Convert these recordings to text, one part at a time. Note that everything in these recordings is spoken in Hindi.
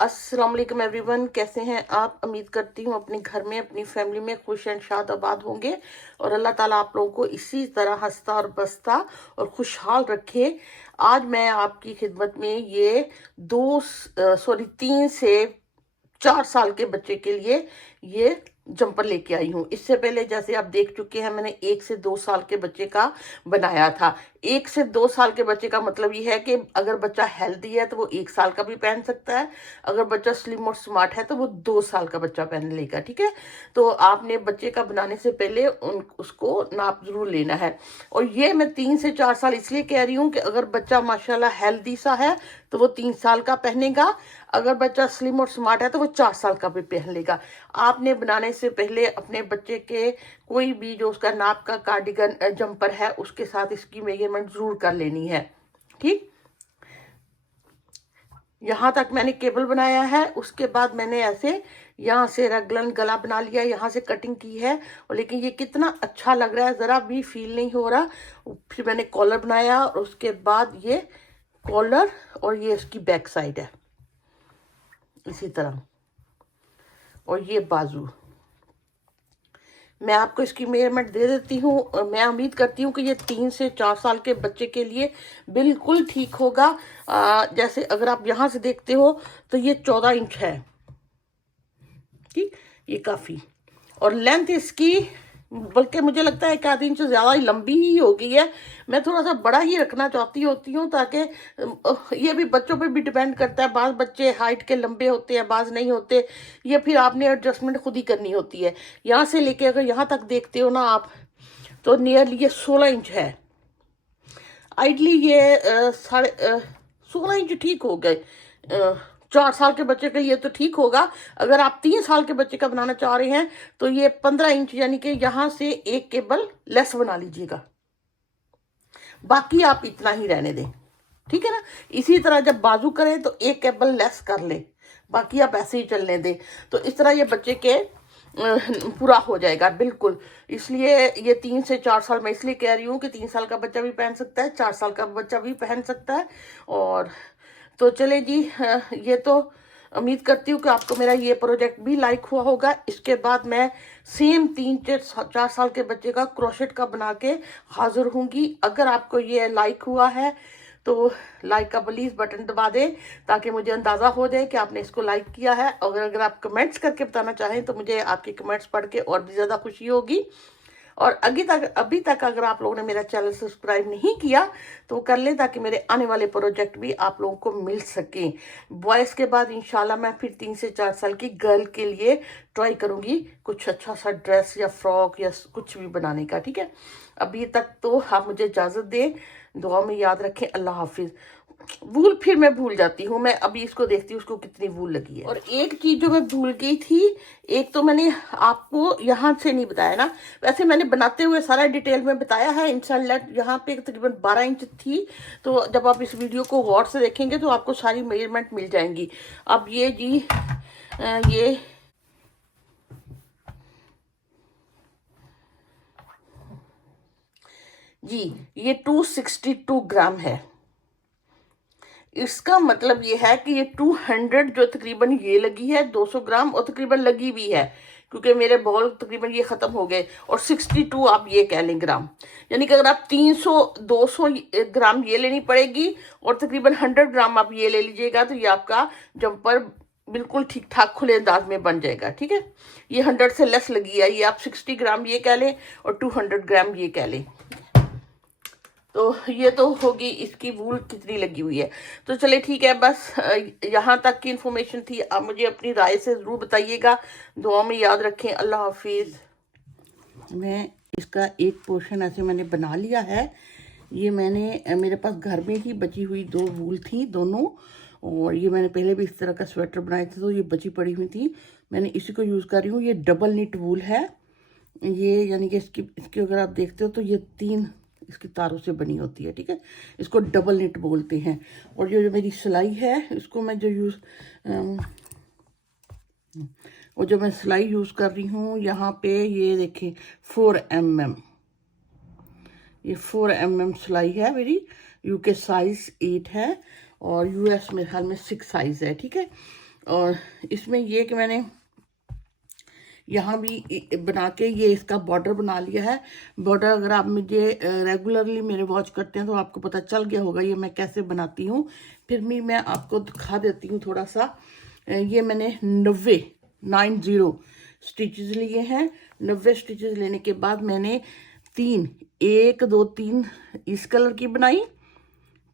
अस्सलाम वालेकुम एवरीवन, कैसे हैं आप। उम्मीद करती हूँ अपने घर में अपनी फैमिली में खुश एंड शाद आबाद होंगे और अल्लाह ताला आप लोगों को इसी तरह हंसता और बसता और खुशहाल रखे। आज मैं आपकी खिदमत में ये 3 से 4 साल के बच्चे के लिए ये जंपर लेके आई हूँ। इससे पहले जैसे आप देख चुके हैं, मैंने 1 से 2 साल के बच्चे का बनाया था। 1 से 2 साल के बच्चे का मतलब ये है कि अगर बच्चा हेल्दी है तो वो 1 साल का भी पहन सकता है, अगर बच्चा स्लिम और स्मार्ट है तो वो 2 साल का बच्चा पहन लेगा। ठीक है, तो आपने बच्चे का बनाने से पहले उसको नाप जरूर लेना है। और ये मैं 3 से 4 साल इसलिए कह रही हूँ कि अगर बच्चा माशाल्लाह हेल्दी सा है तो वो 3 साल का पहनेगा, अगर बच्चा स्लिम और स्मार्ट है तो वो 4 साल का भी पहन लेगा। आपने बनाने से पहले अपने बच्चे के कोई भी जो उसका नाप का कार्डिगन जंपर है उसके साथ इसकी मेजरमेंट जरूर कर लेनी है। ठीक, यहाँ तक मैंने केबल बनाया है। उसके बाद मैंने ऐसे यहाँ से रगलन गला बना लिया, यहाँ से कटिंग की है। और लेकिन ये कितना अच्छा लग रहा है, ज़रा भी फील नहीं हो रहा। फिर मैंने कॉलर बनाया और उसके बाद ये कॉलर और ये इसकी बैक साइड है इसी तरह, और ये बाजू। मैं आपको इसकी मेजरमेंट दे देती हूँ। मैं उम्मीद करती हूँ कि ये 3 से 4 साल के बच्चे के लिए बिल्कुल ठीक होगा। जैसे अगर आप यहाँ से देखते हो तो ये 14 इंच है। ठीक, ये काफ़ी, और लेंथ इसकी बल्कि मुझे लगता है 1 आध इंच से ज़्यादा ही लंबी ही हो गई है। मैं थोड़ा सा बड़ा ही रखना चाहती होती हूँ ताकि ये भी बच्चों पे भी डिपेंड करता है। बाज़ बच्चे हाइट के लंबे होते हैं, बाज़ नहीं होते। ये फिर आपने एडजस्टमेंट खुद ही करनी होती है। यहाँ से लेके अगर यहाँ तक देखते हो ना आप, तो नियरली ये 16 इंच है। आइडली ये 16 इंच ठीक हो गए। 4 साल के बच्चे के लिए तो ठीक होगा। अगर आप 3 साल के बच्चे का बनाना चाह रहे हैं तो ये 15 इंच, यानी कि यहाँ से एक केबल लेस बना लीजिएगा, बाकी आप इतना ही रहने दें। ठीक है ना। इसी तरह जब बाजू करें तो एक केबल लेस कर ले, बाकी आप ऐसे ही चलने दें। तो इस तरह ये बच्चे के पूरा हो जाएगा बिल्कुल। इसलिए ये 3 से 4 साल मैं इसलिए कह रही हूँ कि 3 साल का बच्चा भी पहन सकता है, 4 साल का बच्चा भी पहन सकता है। और तो चले जी, ये तो उम्मीद करती हूँ कि आपको मेरा ये प्रोजेक्ट भी लाइक हुआ होगा। इसके बाद मैं सेम 3 से 4 साल के बच्चे का क्रोशेट का बना के हाजिर होंगी। अगर आपको ये लाइक हुआ है तो लाइक का प्लीज़ बटन दबा दें ताकि मुझे अंदाज़ा हो जाए कि आपने इसको लाइक किया है। और अगर आप कमेंट्स करके बताना चाहें तो मुझे आपके कमेंट्स पढ़ के और भी ज़्यादा खुशी होगी। और अभी तक अगर आप लोगों ने मेरा चैनल सब्सक्राइब नहीं किया तो कर लें ताकि मेरे आने वाले प्रोजेक्ट भी आप लोगों को मिल सकें। बॉयज़ के बाद इंशाल्लाह मैं फिर 3 से 4 साल की गर्ल के लिए ट्राई करूंगी कुछ अच्छा सा ड्रेस या फ्रॉक या कुछ भी बनाने का। ठीक है, अभी तक तो आप मुझे इजाज़त दें, दुआ में याद रखें। अल्लाह हाफिज़। वूल फिर मैं भूल जाती हूँ, मैं अभी इसको देखती हूँ उसको कितनी वूल लगी है। और एक चीज जो मैं भूल गई थी, एक तो मैंने आपको यहाँ से नहीं बताया ना, वैसे मैंने बनाते हुए सारा डिटेल में बताया है। इंशाल्लाह यहाँ पे तकरीबन 12 इंच थी, तो जब आप इस वीडियो को गौर से देखेंगे तो आपको सारी मेजरमेंट मिल जाएंगी। अब ये जी ये जी ये 262 ग्राम है। इसका मतलब ये है कि ये 200 जो तकरीबन ये लगी है 200 ग्राम और तकरीबन लगी भी है, क्योंकि मेरे बॉल तकरीबन ये ख़त्म हो गए। और 62 आप ये कह लें ग्राम, यानी कि अगर आप 200 ग्राम ये लेनी पड़ेगी और तकरीबन 100 ग्राम आप ये ले लीजिएगा तो ये आपका जंपर बिल्कुल ठीक ठाक खुले अंदाज में बन जाएगा। ठीक है, ये 100 से लेस लगी है, ये आप 60 ग्राम ये कह लें और 200 ग्राम ये कह लें। तो ये तो होगी इसकी वूल कितनी लगी हुई है। तो चले ठीक है, बस यहाँ तक की इंफॉर्मेशन थी। आप मुझे अपनी राय से ज़रूर बताइएगा, दुआ में याद रखें। अल्लाह हाफिज़। मैं इसका एक पोर्शन ऐसे मैंने बना लिया है। ये मैंने मेरे पास घर में ही बची हुई 2 वूल थी दोनों, और ये मैंने पहले भी इस तरह का स्वेटर बनाए थे तो ये बची पड़ी हुई थी, मैंने इसी को यूज़ कर रही हूँ। ये डबल निट वूल है ये, यानी कि इसकी अगर आप देखते हो तो ये 3 इसकी तारों से बनी होती है। ठीक है, इसको डबल निट बोलते हैं। और जो मेरी सिलाई है इसको मैं जो मैं सिलाई यूज़ कर रही हूँ यहाँ पे, ये देखें 4 mm, ये 4 mm सिलाई है मेरी। यूके साइज 8 है और यूएस मेरे ख्याल में 6 साइज है। ठीक है, और इसमें ये कि मैंने यहाँ भी बना के ये इसका बॉर्डर बना लिया है। बॉर्डर अगर आप मुझे रेगुलरली मेरे वॉच करते हैं तो आपको पता चल गया होगा ये मैं कैसे बनाती हूँ। फिर भी मैं आपको दिखा देती हूँ थोड़ा सा। ये मैंने 90 स्टिचेस लिए हैं। 90 स्टिचेस लेने के बाद मैंने 1 2 3 इस कलर की बनाई,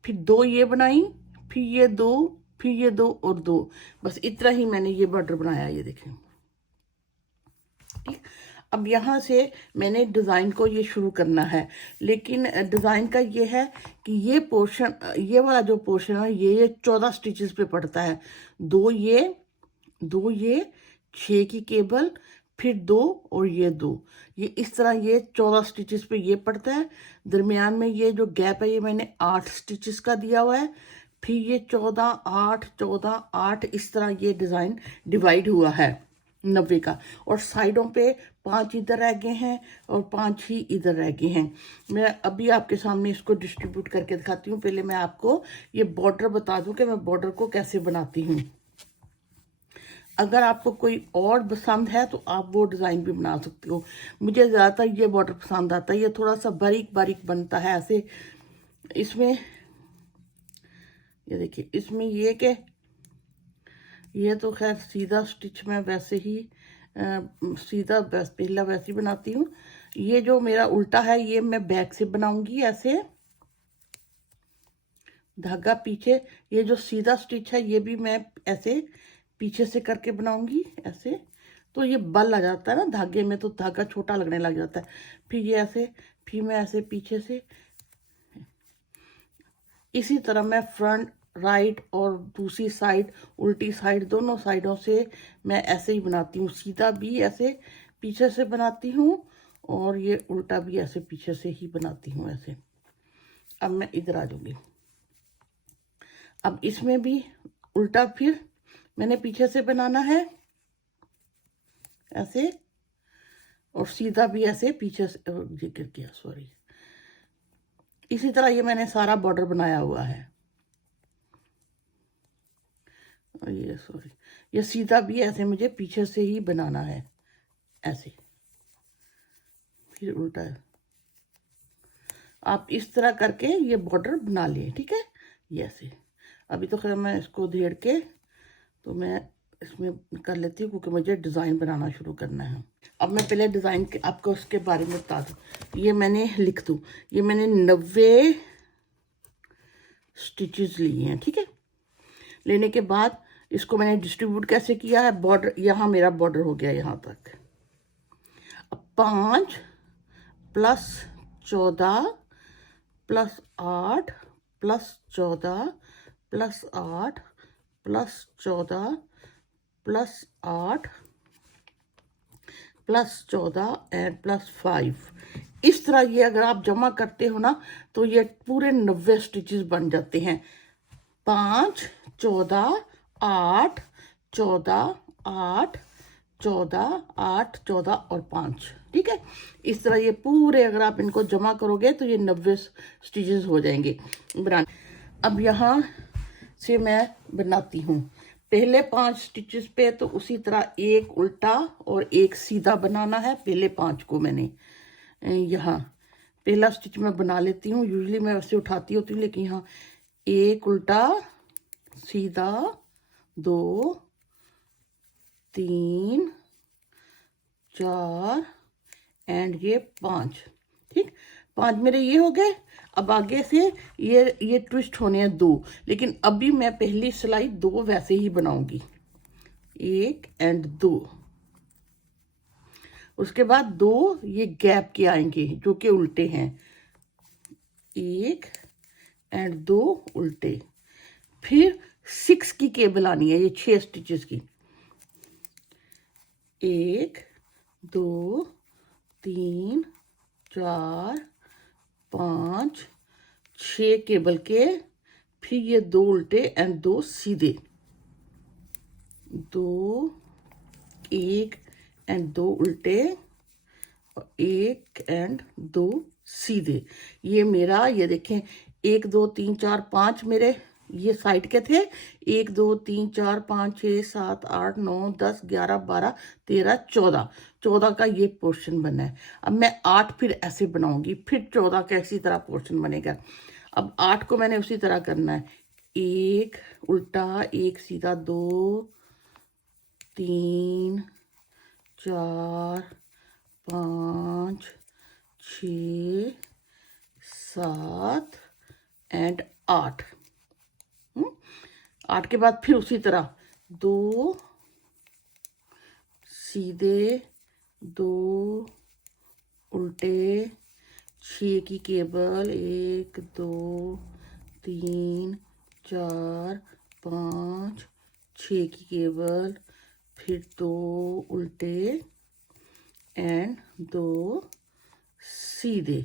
फिर 2 ये बनाई, फिर ये 2, फिर ये 2 और 2। बस इतना ही मैंने ये बॉर्डर बनाया, ये देखें। ठीक, अब यहाँ से मैंने डिज़ाइन को ये शुरू करना है, लेकिन डिज़ाइन का ये है कि ये पोर्शन, ये वाला जो पोर्शन है ये 14 स्टिचेस पे पड़ता है। 2 ये 6 की केबल, फिर 2 और ये 2, ये इस तरह ये 14 स्टिचेस पे ये पड़ता है। दरमियान में ये जो गैप है ये मैंने 8 स्टिचेस का दिया हुआ है। फिर ये 14 8 14 8 इस तरह ये डिज़ाइन डिवाइड हुआ है 90 का। और साइडों पे 5 इधर रह गए हैं और 5 ही इधर रह गए हैं। मैं अभी आपके सामने इसको डिस्ट्रीब्यूट करके दिखाती हूँ। पहले मैं आपको ये बॉर्डर बता दूं कि मैं बॉर्डर को कैसे बनाती हूँ। अगर आपको कोई और पसंद है तो आप वो डिज़ाइन भी बना सकते हो। मुझे ज़्यादातर ये बॉर्डर पसंद आता है, ये थोड़ा सा बारीक बारीक बनता है ऐसे। इसमें ये देखिए, इसमें ये कि ये तो खैर सीधा स्टिच मैं वैसे ही सीधा पहला वैसे ही बनाती हूँ। ये जो मेरा उल्टा है ये मैं बैक से बनाऊंगी ऐसे, धागा पीछे। ये जो सीधा स्टिच है ये भी मैं ऐसे पीछे से करके बनाऊंगी ऐसे, तो ये बल आ जाता है ना धागे में, तो धागा छोटा लगने लग जाता है। फिर ये ऐसे, फिर मैं ऐसे पीछे से, इसी तरह मैं फ्रंट राइट और दूसरी साइड उल्टी साइड दोनों साइडों से मैं ऐसे ही बनाती हूँ। सीधा भी ऐसे पीछे से बनाती हूँ और ये उल्टा भी ऐसे पीछे से ही बनाती हूँ ऐसे। अब मैं इधर आ जाऊंगी। अब इसमें भी उल्टा फिर मैंने पीछे से बनाना है ऐसे, और सीधा भी ऐसे पीछे से, ये गिर गया सॉरी। इसी तरह ये मैंने सारा बॉर्डर बनाया हुआ है। ये सॉरी, ये सीधा भी ऐसे मुझे पीछे से ही बनाना है ऐसे, फिर उल्टा है। आप इस तरह करके ये बॉर्डर बना लिए, ठीक है। ये ऐसे, अभी तो खैर मैं इसको धेड़ के तो मैं इसमें कर लेती हूँ क्योंकि मुझे डिज़ाइन बनाना शुरू करना है। अब मैं पहले डिज़ाइन के आपको उसके बारे में बता दूँ। ये मैंने लिख दूँ, ये मैंने 90 स्टिचेस लिए हैं, ठीक है। लेने के बाद इसको मैंने डिस्ट्रीब्यूट कैसे किया है, बॉर्डर यहाँ मेरा बॉर्डर हो गया यहाँ तक। अब 5 + 14 + 8 + 14 + 8 + 14 + 8 + 14 एंड +5। इस तरह ये अगर आप जमा करते हो ना तो ये पूरे 90 स्टिचेस बन जाते हैं। 5 14 8 14 8 14 8 14 और 5, ठीक है। इस तरह ये पूरे अगर आप इनको जमा करोगे तो ये 90 स्टिचेस हो जाएंगे बनाने। अब यहाँ से मैं बनाती हूँ पहले 5 स्टिचेस पे, तो उसी तरह एक उल्टा और एक सीधा बनाना है। पहले 5 को मैंने यहाँ पहला स्टिच मैं बना लेती हूँ। यूजुअली मैं वैसे उठाती होती हूँ, लेकिन यहाँ एक उल्टा सीधा 2 3 4 एंड ये 5, ठीक। 5 मेरे ये हो गए। अब आगे से ये ट्विस्ट होने हैं 2, लेकिन अभी मैं पहली सिलाई 2 वैसे ही बनाऊंगी, 1 एंड 2। उसके बाद 2 ये गैप के आएंगे जो कि उल्टे हैं, 1 एंड 2 उल्टे। फिर 6 की केबल आनी है, ये 6 स्टिचेस की, 1 2 3 4 5 6 केबल के। फिर ये 2 उल्टे एंड 2 सीधे, 2 1 एंड 2 उल्टे और 1 एंड 2 सीधे। ये मेरा, ये देखें 1 2 3 4 5 मेरे ये साइड के थे, 1 2 3 4 5 6 7 8 9 10 11 12 13 14, 14 का ये पोर्शन बना है। अब मैं 8 फिर ऐसे बनाऊंगी, फिर 14 का इसी तरह पोर्शन बनेगा। अब 8 को मैंने उसी तरह करना है, 1 उल्टा 1 सीधा 2 3 4 5 6 7 एंड 8। 8 के बाद फिर उसी तरह 2 सीधे 2 उल्टे, 6 की केबल, 1 2 3 4 5 6 की केबल, फिर 2 उल्टे एंड 2 सीधे।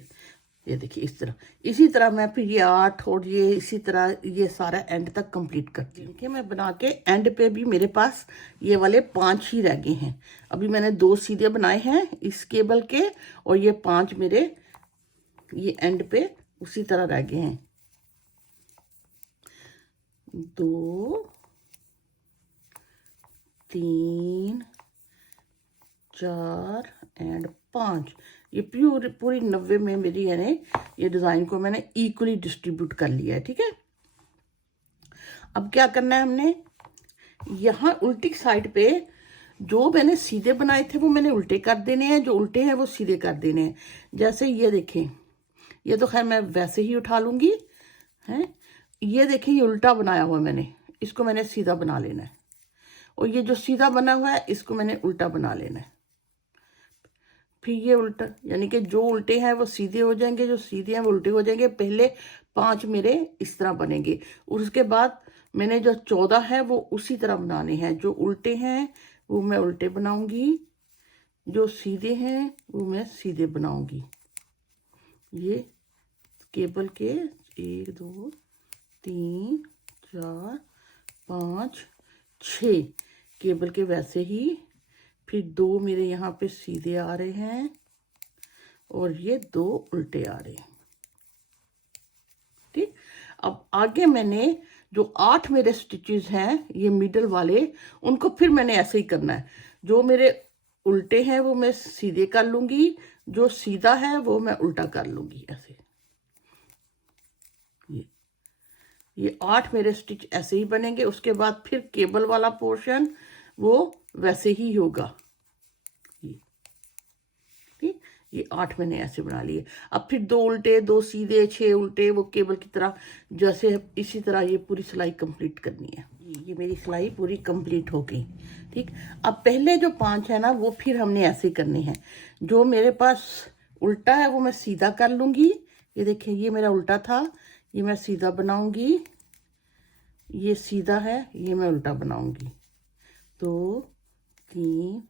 ये देखिए इस तरह, इसी तरह मैं फिर ये 8 और ये इसी तरह ये सारा एंड तक कंप्लीट करती हूँ। कि मैं बना के एंड पे भी मेरे पास ये वाले 5 ही रह गए हैं। अभी मैंने 2 सीधे बनाए हैं इस केबल के, और ये 5 मेरे ये एंड पे उसी तरह रह गए हैं। 2 3 4 एंड 5। ये पूरी 90 में मेरी यानी ये डिज़ाइन को मैंने इक्वली डिस्ट्रीब्यूट कर लिया है। ठीक है, अब क्या करना है हमने, यहाँ उल्टी साइड पे जो मैंने सीधे बनाए थे वो मैंने उल्टे कर देने हैं, जो उल्टे हैं वो सीधे कर देने हैं। जैसे ये देखें, ये तो खैर मैं वैसे ही उठा लूंगी हैं। ये देखिए ये उल्टा बनाया हुआ मैंने, इसको मैंने सीधा बना लेना है, और ये जो सीधा बना हुआ है इसको मैंने उल्टा बना लेना है। फिर ये उल्टा, यानी कि जो उल्टे हैं वो सीधे हो जाएंगे, जो सीधे हैं वो उल्टे हो जाएंगे। पहले 5 मेरे इस तरह बनेंगे, और उसके बाद मैंने जो 14 है वो उसी तरह बनाने हैं। जो उल्टे हैं वो मैं उल्टे बनाऊंगी, जो सीधे हैं वो मैं सीधे बनाऊंगी। ये केबल के 1 2 3 4 5 6 केबल के वैसे ही, फिर 2 मेरे यहाँ पे सीधे आ रहे हैं, और ये 2 उल्टे आ रहे हैं। ठीक, अब आगे मैंने जो 8 मेरे स्टिचेस हैं ये मिडल वाले, उनको फिर मैंने ऐसे ही करना है। जो मेरे उल्टे हैं वो मैं सीधे कर लूंगी, जो सीधा है वो मैं उल्टा कर लूंगी ऐसे। ये 8 मेरे स्टिच ऐसे ही बनेंगे। उसके बाद फिर केबल वाला पोर्शन वो वैसे ही होगा। ठीक, ये 8 मैंने ऐसे बना लिए। अब फिर 2 उल्टे 2 सीधे 6 उल्टे, वो केबल की तरह जैसे इसी तरह ये पूरी सिलाई कंप्लीट करनी है। ये मेरी सिलाई पूरी कंप्लीट हो गई। ठीक, अब पहले जो 5 है ना वो फिर हमने ऐसे करने हैं। जो मेरे पास उल्टा है वो मैं सीधा कर लूंगी। ये देखिए ये मेरा उल्टा था, ये मैं सीधा बनाऊंगी। ये सीधा है, ये मैं उल्टा बनाऊंगी। 2 3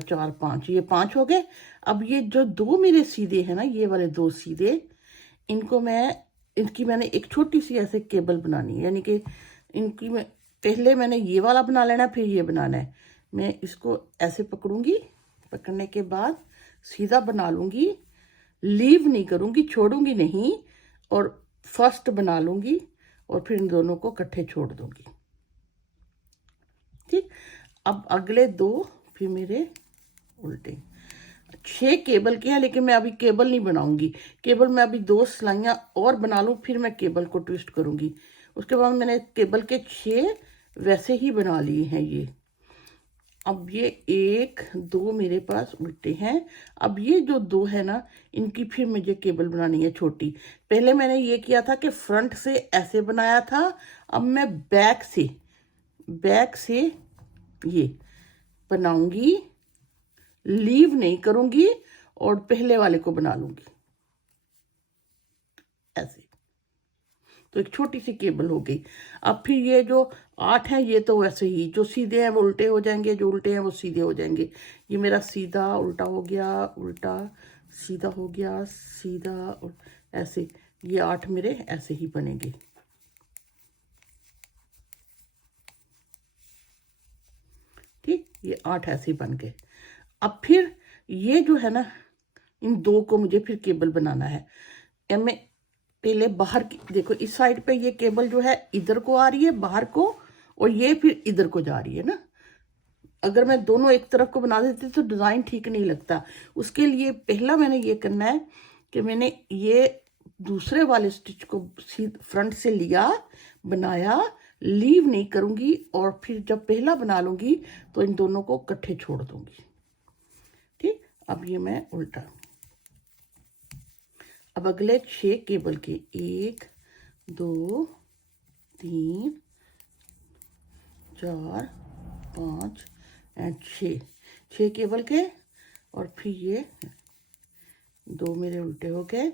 4 5, ये 5 हो गए। अब ये जो 2 मेरे सीधे हैं ना, ये वाले 2 सीधे, इनको इनकी मैंने एक छोटी सी ऐसे केबल बनानी है। यानी कि इनकी मैं पहले मैंने ये वाला बना लेना, फिर ये बनाना है। मैं इसको ऐसे पकड़ूंगी, पकड़ने के बाद सीधा बना लूंगी, लीव नहीं करूंगी, छोड़ूंगी नहीं, और फर्स्ट बना लूंगी, और फिर इन दोनों को इकट्ठे छोड़ दूंगी। ठीक, अब अगले 2 फिर मेरे उल्टे। 6 केबल के हैं, लेकिन मैं अभी केबल नहीं बनाऊंगी। केबल मैं अभी 2 सिलाइयाँ और बना लूँ, फिर मैं केबल को ट्विस्ट करूंगी। उसके बाद मैंने केबल के 6 वैसे ही बना लिए हैं ये। अब ये 1 2 मेरे पास उल्टे हैं। अब ये जो 2 है ना, इनकी फिर मुझे केबल बनानी है छोटी। पहले मैंने ये किया था कि फ्रंट से ऐसे बनाया था, अब मैं बैक से ये बनाऊंगी, लीव नहीं करूंगी, और पहले वाले को बना लूंगी ऐसे। तो एक छोटी सी केबल हो गई। अब फिर ये जो 8 है ये तो वैसे ही, जो सीधे हैं वो उल्टे हो जाएंगे, जो उल्टे हैं वो सीधे हो जाएंगे। ये मेरा सीधा उल्टा हो गया, उल्टा सीधा हो गया, सीधा, और ऐसे ये 8 मेरे ऐसे ही बनेंगे। ठीक, ये 8 ऐसे ही बन गए। अब फिर ये जो है ना, इन 2 को मुझे फिर केबल बनाना है। मैं पहले बाहर की देखो, इस साइड पे ये केबल जो है इधर को आ रही है बाहर को, और ये फिर इधर को जा रही है ना। अगर मैं दोनों एक तरफ को बना देती तो डिज़ाइन ठीक नहीं लगता। उसके लिए पहला मैंने ये करना है कि मैंने ये दूसरे वाले स्टिच को फ्रंट से लिया, बनाया, लीव नहीं करूंगी, और फिर जब पहला बना लूंगी तो इन दोनों को इकट्ठे छोड़ दूंगी। ठीक, अब ये मैं उल्टा, अब अगले 6 केबल के 1 2 3 4 5 एंड 6 केबल के, और फिर ये 2 मेरे उल्टे हो गए।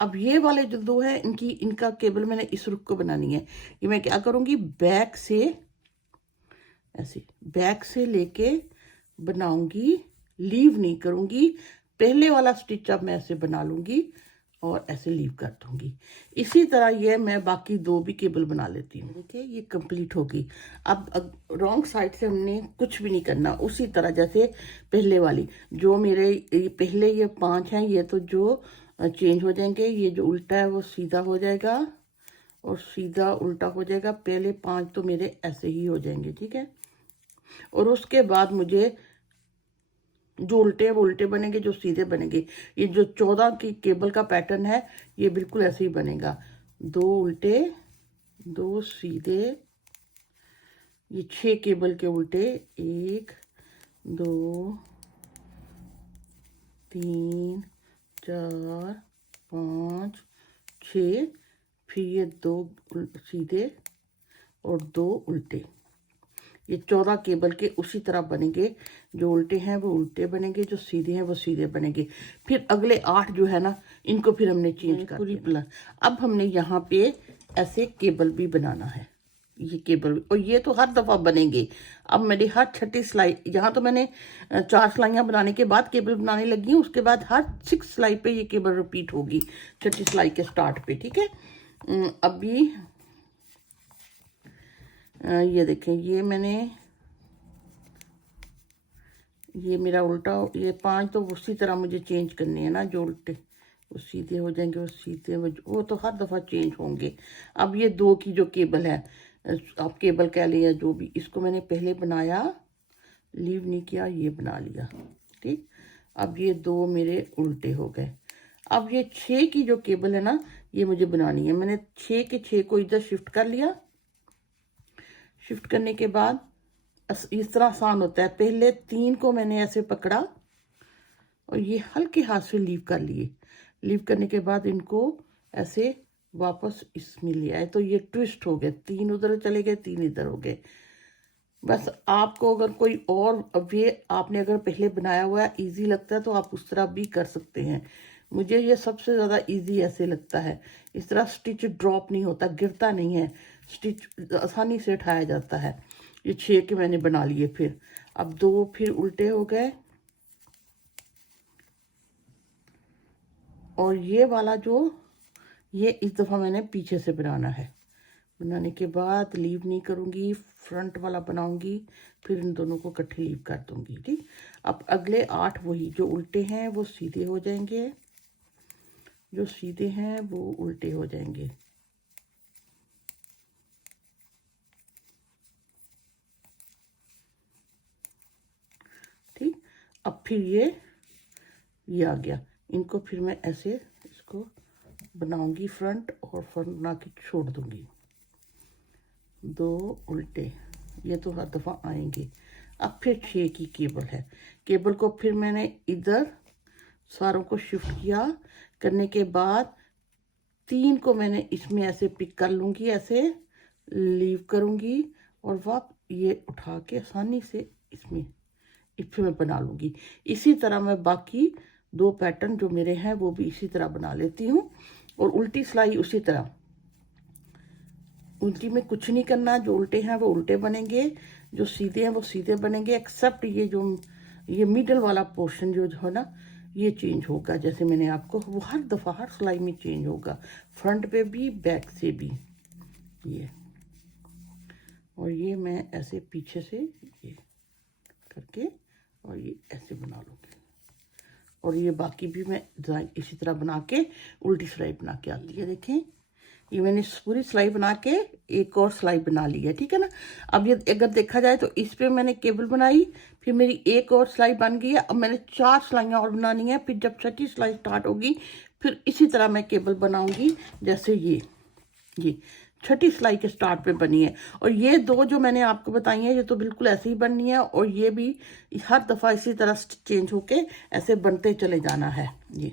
अब ये वाले जो 2 है इनका केबल मैंने इस रुख को बनानी है। ये मैं क्या करूंगी, बैक से ऐसे बैक से लेके बनाऊंगी, लीव नहीं करूंगी। पहले वाला स्टिच अब मैं ऐसे बना लूंगी और ऐसे लीव कर दूंगी। इसी तरह ये मैं बाकी 2 भी केबल बना लेती हूँ। देखिए ये कंप्लीट होगी। अब रॉन्ग साइड से हमने कुछ भी नहीं करना, उसी तरह जैसे पहले वाली जो मेरे पहले ये 5 हैं, ये तो जो चेंज हो जाएंगे। ये जो उल्टा है वो सीधा हो जाएगा और सीधा उल्टा हो जाएगा। पहले 5 तो मेरे ऐसे ही हो जाएंगे, ठीक है। और उसके बाद मुझे जो उल्टे हैं वो उल्टे बनेंगे, जो सीधे बनेंगे। ये जो 14 की केबल का पैटर्न है ये बिल्कुल ऐसे ही बनेगा। 2 उल्टे 2 सीधे, ये 6 केबल के उल्टे, 1 2 3 4 5 6, फिर ये 2 सीधे और 2 उल्टे। ये 14 केबल के उसी तरह बनेंगे। जो उल्टे हैं वो उल्टे बनेंगे, जो सीधे हैं वो सीधे बनेंगे। फिर अगले 8 जो है ना, इनको फिर हमने चेंज कर पूरी प्लान। अब हमने यहाँ पे ऐसे केबल भी बनाना है, ये केबल, और ये तो हर दफ़ा बनेंगे। अब मेरी हर 6ठी सिलाई, यहाँ तो मैंने 4 सिलाइयाँ बनाने के बाद केबल बनाने लगी हूँ, उसके बाद हर 6 सिलाई पे ये केबल रिपीट होगी, 6ठी सिलाई के स्टार्ट पे, ठीक है। अभी ये देखें, ये मैंने ये मेरा उल्टा, ये 5 तो उसी तरह मुझे चेंज करने हैं ना, जो उल्टे वो सीधे हो जाएंगे, वो सीधे वो तो हर दफ़ा चेंज होंगे। अब ये 2 की जो केबल है, आप केबल कह लिया जो भी, इसको मैंने पहले बनाया, लीव नहीं किया, ये बना लिया, ठीक। अब ये 2 मेरे उल्टे हो गए। अब ये 6 की जो केबल है ना, ये मुझे बनानी है। मैंने 6 के 6 को इधर शिफ्ट कर लिया। शिफ्ट करने के बाद इस तरह आसान होता है। पहले 3 को मैंने ऐसे पकड़ा और ये हल्के हाथ से लीव कर लिए। लीव करने के बाद इनको ऐसे वापस इसमें ले आए, तो ये ट्विस्ट हो गए, 3 उधर चले गए, 3 इधर हो गए। बस आपको अगर कोई और वे आपने अगर पहले बनाया हुआ है ईजी लगता है तो आप उस तरह भी कर सकते हैं। मुझे ये सबसे ज़्यादा ईजी ऐसे लगता है। इस तरह स्टिच ड्रॉप नहीं होता, गिरता नहीं है, स्टिच आसानी से उठाया जाता है। ये 6 के मैंने बना लिए। फिर अब 2 फिर उल्टे हो गए, और ये वाला जो ये इस दफ़ा मैंने पीछे से बनाना है। बनाने के बाद लीव नहीं करूँगी, फ्रंट वाला बनाऊंगी, फिर इन दोनों को इकट्ठे लीव कर दूंगी, ठीक। अब अगले 8 वही, जो उल्टे हैं वो सीधे हो जाएंगे, जो सीधे हैं वो उल्टे हो जाएंगे, ठीक। अब फिर ये आ गया। इनको फिर मैं ऐसे इसको बनाऊंगी फ्रंट, और फ्रंट बना के छोड़ दूंगी। 2 उल्टे, ये तो हर दफ़ा आएंगे। अब फिर 6 की केबल है। केबल को फिर मैंने इधर सारों को शिफ्ट किया, करने के बाद 3 को मैंने इसमें ऐसे पिक कर लूँगी, ऐसे लीव करूँगी, और वाप ये उठा के आसानी से इसमें मैं बना लूँगी। इसी तरह मैं बाकी 2 पैटर्न जो मेरे हैं वो भी इसी तरह बना लेती हूँ। और उल्टी सिलाई उसी तरह, उल्टी में कुछ नहीं करना, जो उल्टे हैं वो उल्टे बनेंगे, जो सीधे हैं वो सीधे बनेंगे, एक्सेप्ट ये मिडल वाला पोर्शन जो है ना, ये चेंज होगा। जैसे मैंने आपको, वो हर दफ़ा हर सिलाई में चेंज होगा, फ्रंट पे भी बैक से भी। ये और ये मैं ऐसे पीछे से ये करके और ये ऐसे बना लूँगी। और ये बाकी भी मैं डिज़ाइन इसी तरह बना के उल्टी सिलाई बना के आती है। देखें, ये मैंने पूरी सिलाई बना के एक और सिलाई बना ली है, ठीक है ना। अब ये अगर देखा जाए तो इस पे मैंने केबल बनाई, फिर मेरी एक और सिलाई बन गई है। अब मैंने 4 सिलाइयाँ और बनानी है, फिर जब छठी सिलाई स्टार्ट होगी फिर इसी तरह मैं केबल बनाऊंगी, जैसे ये छठी सिलाई के स्टार्ट पे बनी है। और ये दो जो मैंने आपको बताई हैं ये तो बिल्कुल ऐसे ही बननी है, और ये भी हर दफ़ा इसी तरह चेंज होके ऐसे बनते चले जाना है ये,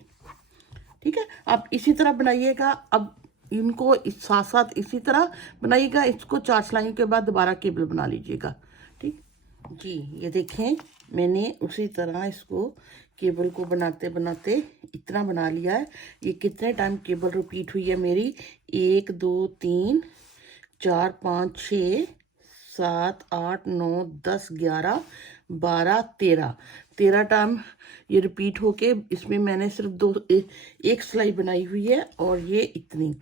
ठीक है। आप इसी तरह बनाइएगा। अब इनको इस साथ साथ इसी तरह बनाइएगा। इसको 4 सिलाइयों के बाद दोबारा केबल बना लीजिएगा, ठीक जी। ये देखें, मैंने उसी तरह इसको केबल को बनाते बनाते इतना बना लिया है। ये कितने टाइम केबल रिपीट हुई है मेरी, 1 2 3 4 5 6 7 8 9 10 11 12 13 टाइम ये रिपीट होके इसमें मैंने सिर्फ एक सिलाई बनाई हुई है, और ये इतनी।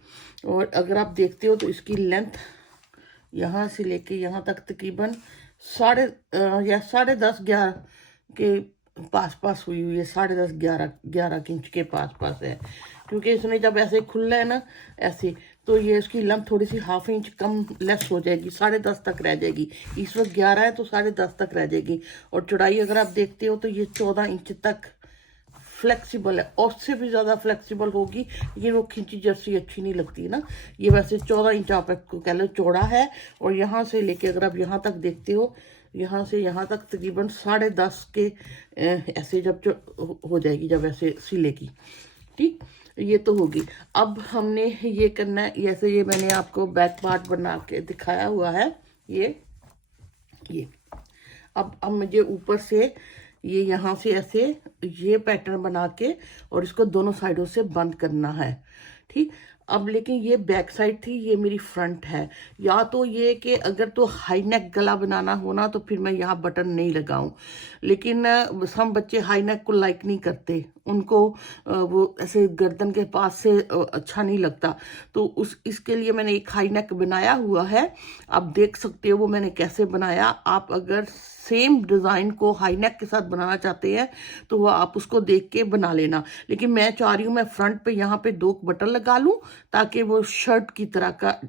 और अगर आप देखते हो तो इसकी लेंथ यहाँ से लेके यहाँ तक तकरीबन 10.5 11 के पास हुई हुई है। 10.5 11 इंच के पास है, क्योंकि इसने जब ऐसे खुला है ना ऐसे, तो ये इसकी लेंथ थोड़ी सी ½ इंच कम लेस हो जाएगी, 10.5 तक रह जाएगी। इस वक्त 11 है तो 10.5 तक रह जाएगी। और चौड़ाई अगर आप देखते हो तो ये 14 इंच तक फ्लेक्सिबल है, और उससे भी ज़्यादा फ्लेक्सिबल होगी, लेकिन वो खिंची जर्सी अच्छी नहीं लगती ना। ये वैसे 14 इंच आप कह लो चौड़ा है, और यहाँ से लेके अगर आप यहाँ तक देखते हो, यहाँ से यहाँ तक तकरीबन 10.5 के ऐसे जब हो जाएगी, जब ऐसे सिलेगी, ठीक। ये तो होगी। अब हमने ये करना है, जैसे ये मैंने आपको बैक पार्ट बना के दिखाया हुआ है, ये अब मुझे ऊपर से ये यहाँ से ऐसे ये पैटर्न बना के और इसको दोनों साइडों से बंद करना है, ठीक। अब लेकिन ये बैक साइड थी, ये मेरी फ्रंट है। या तो ये कि अगर तो हाई नेक गला बनाना हो ना तो फिर मैं यहाँ बटन नहीं लगाऊं, लेकिन हम बच्चे हाई नेक को लाइक नहीं करते, उनको वो ऐसे गर्दन के पास से अच्छा नहीं लगता। तो इसके लिए मैंने एक हाई नेक बनाया हुआ है, आप देख सकते हो वो मैंने कैसे बनाया। आप अगर सेम डिज़ाइन को हाई नेक के साथ बनाना चाहते हैं तो वो आप उसको देख के बना लेना, लेकिन मैं चाह रही हूँ मैं फ्रंट पे यहाँ पे 2 बटन लगा लूँ, ताकि वो शर्ट की तरह का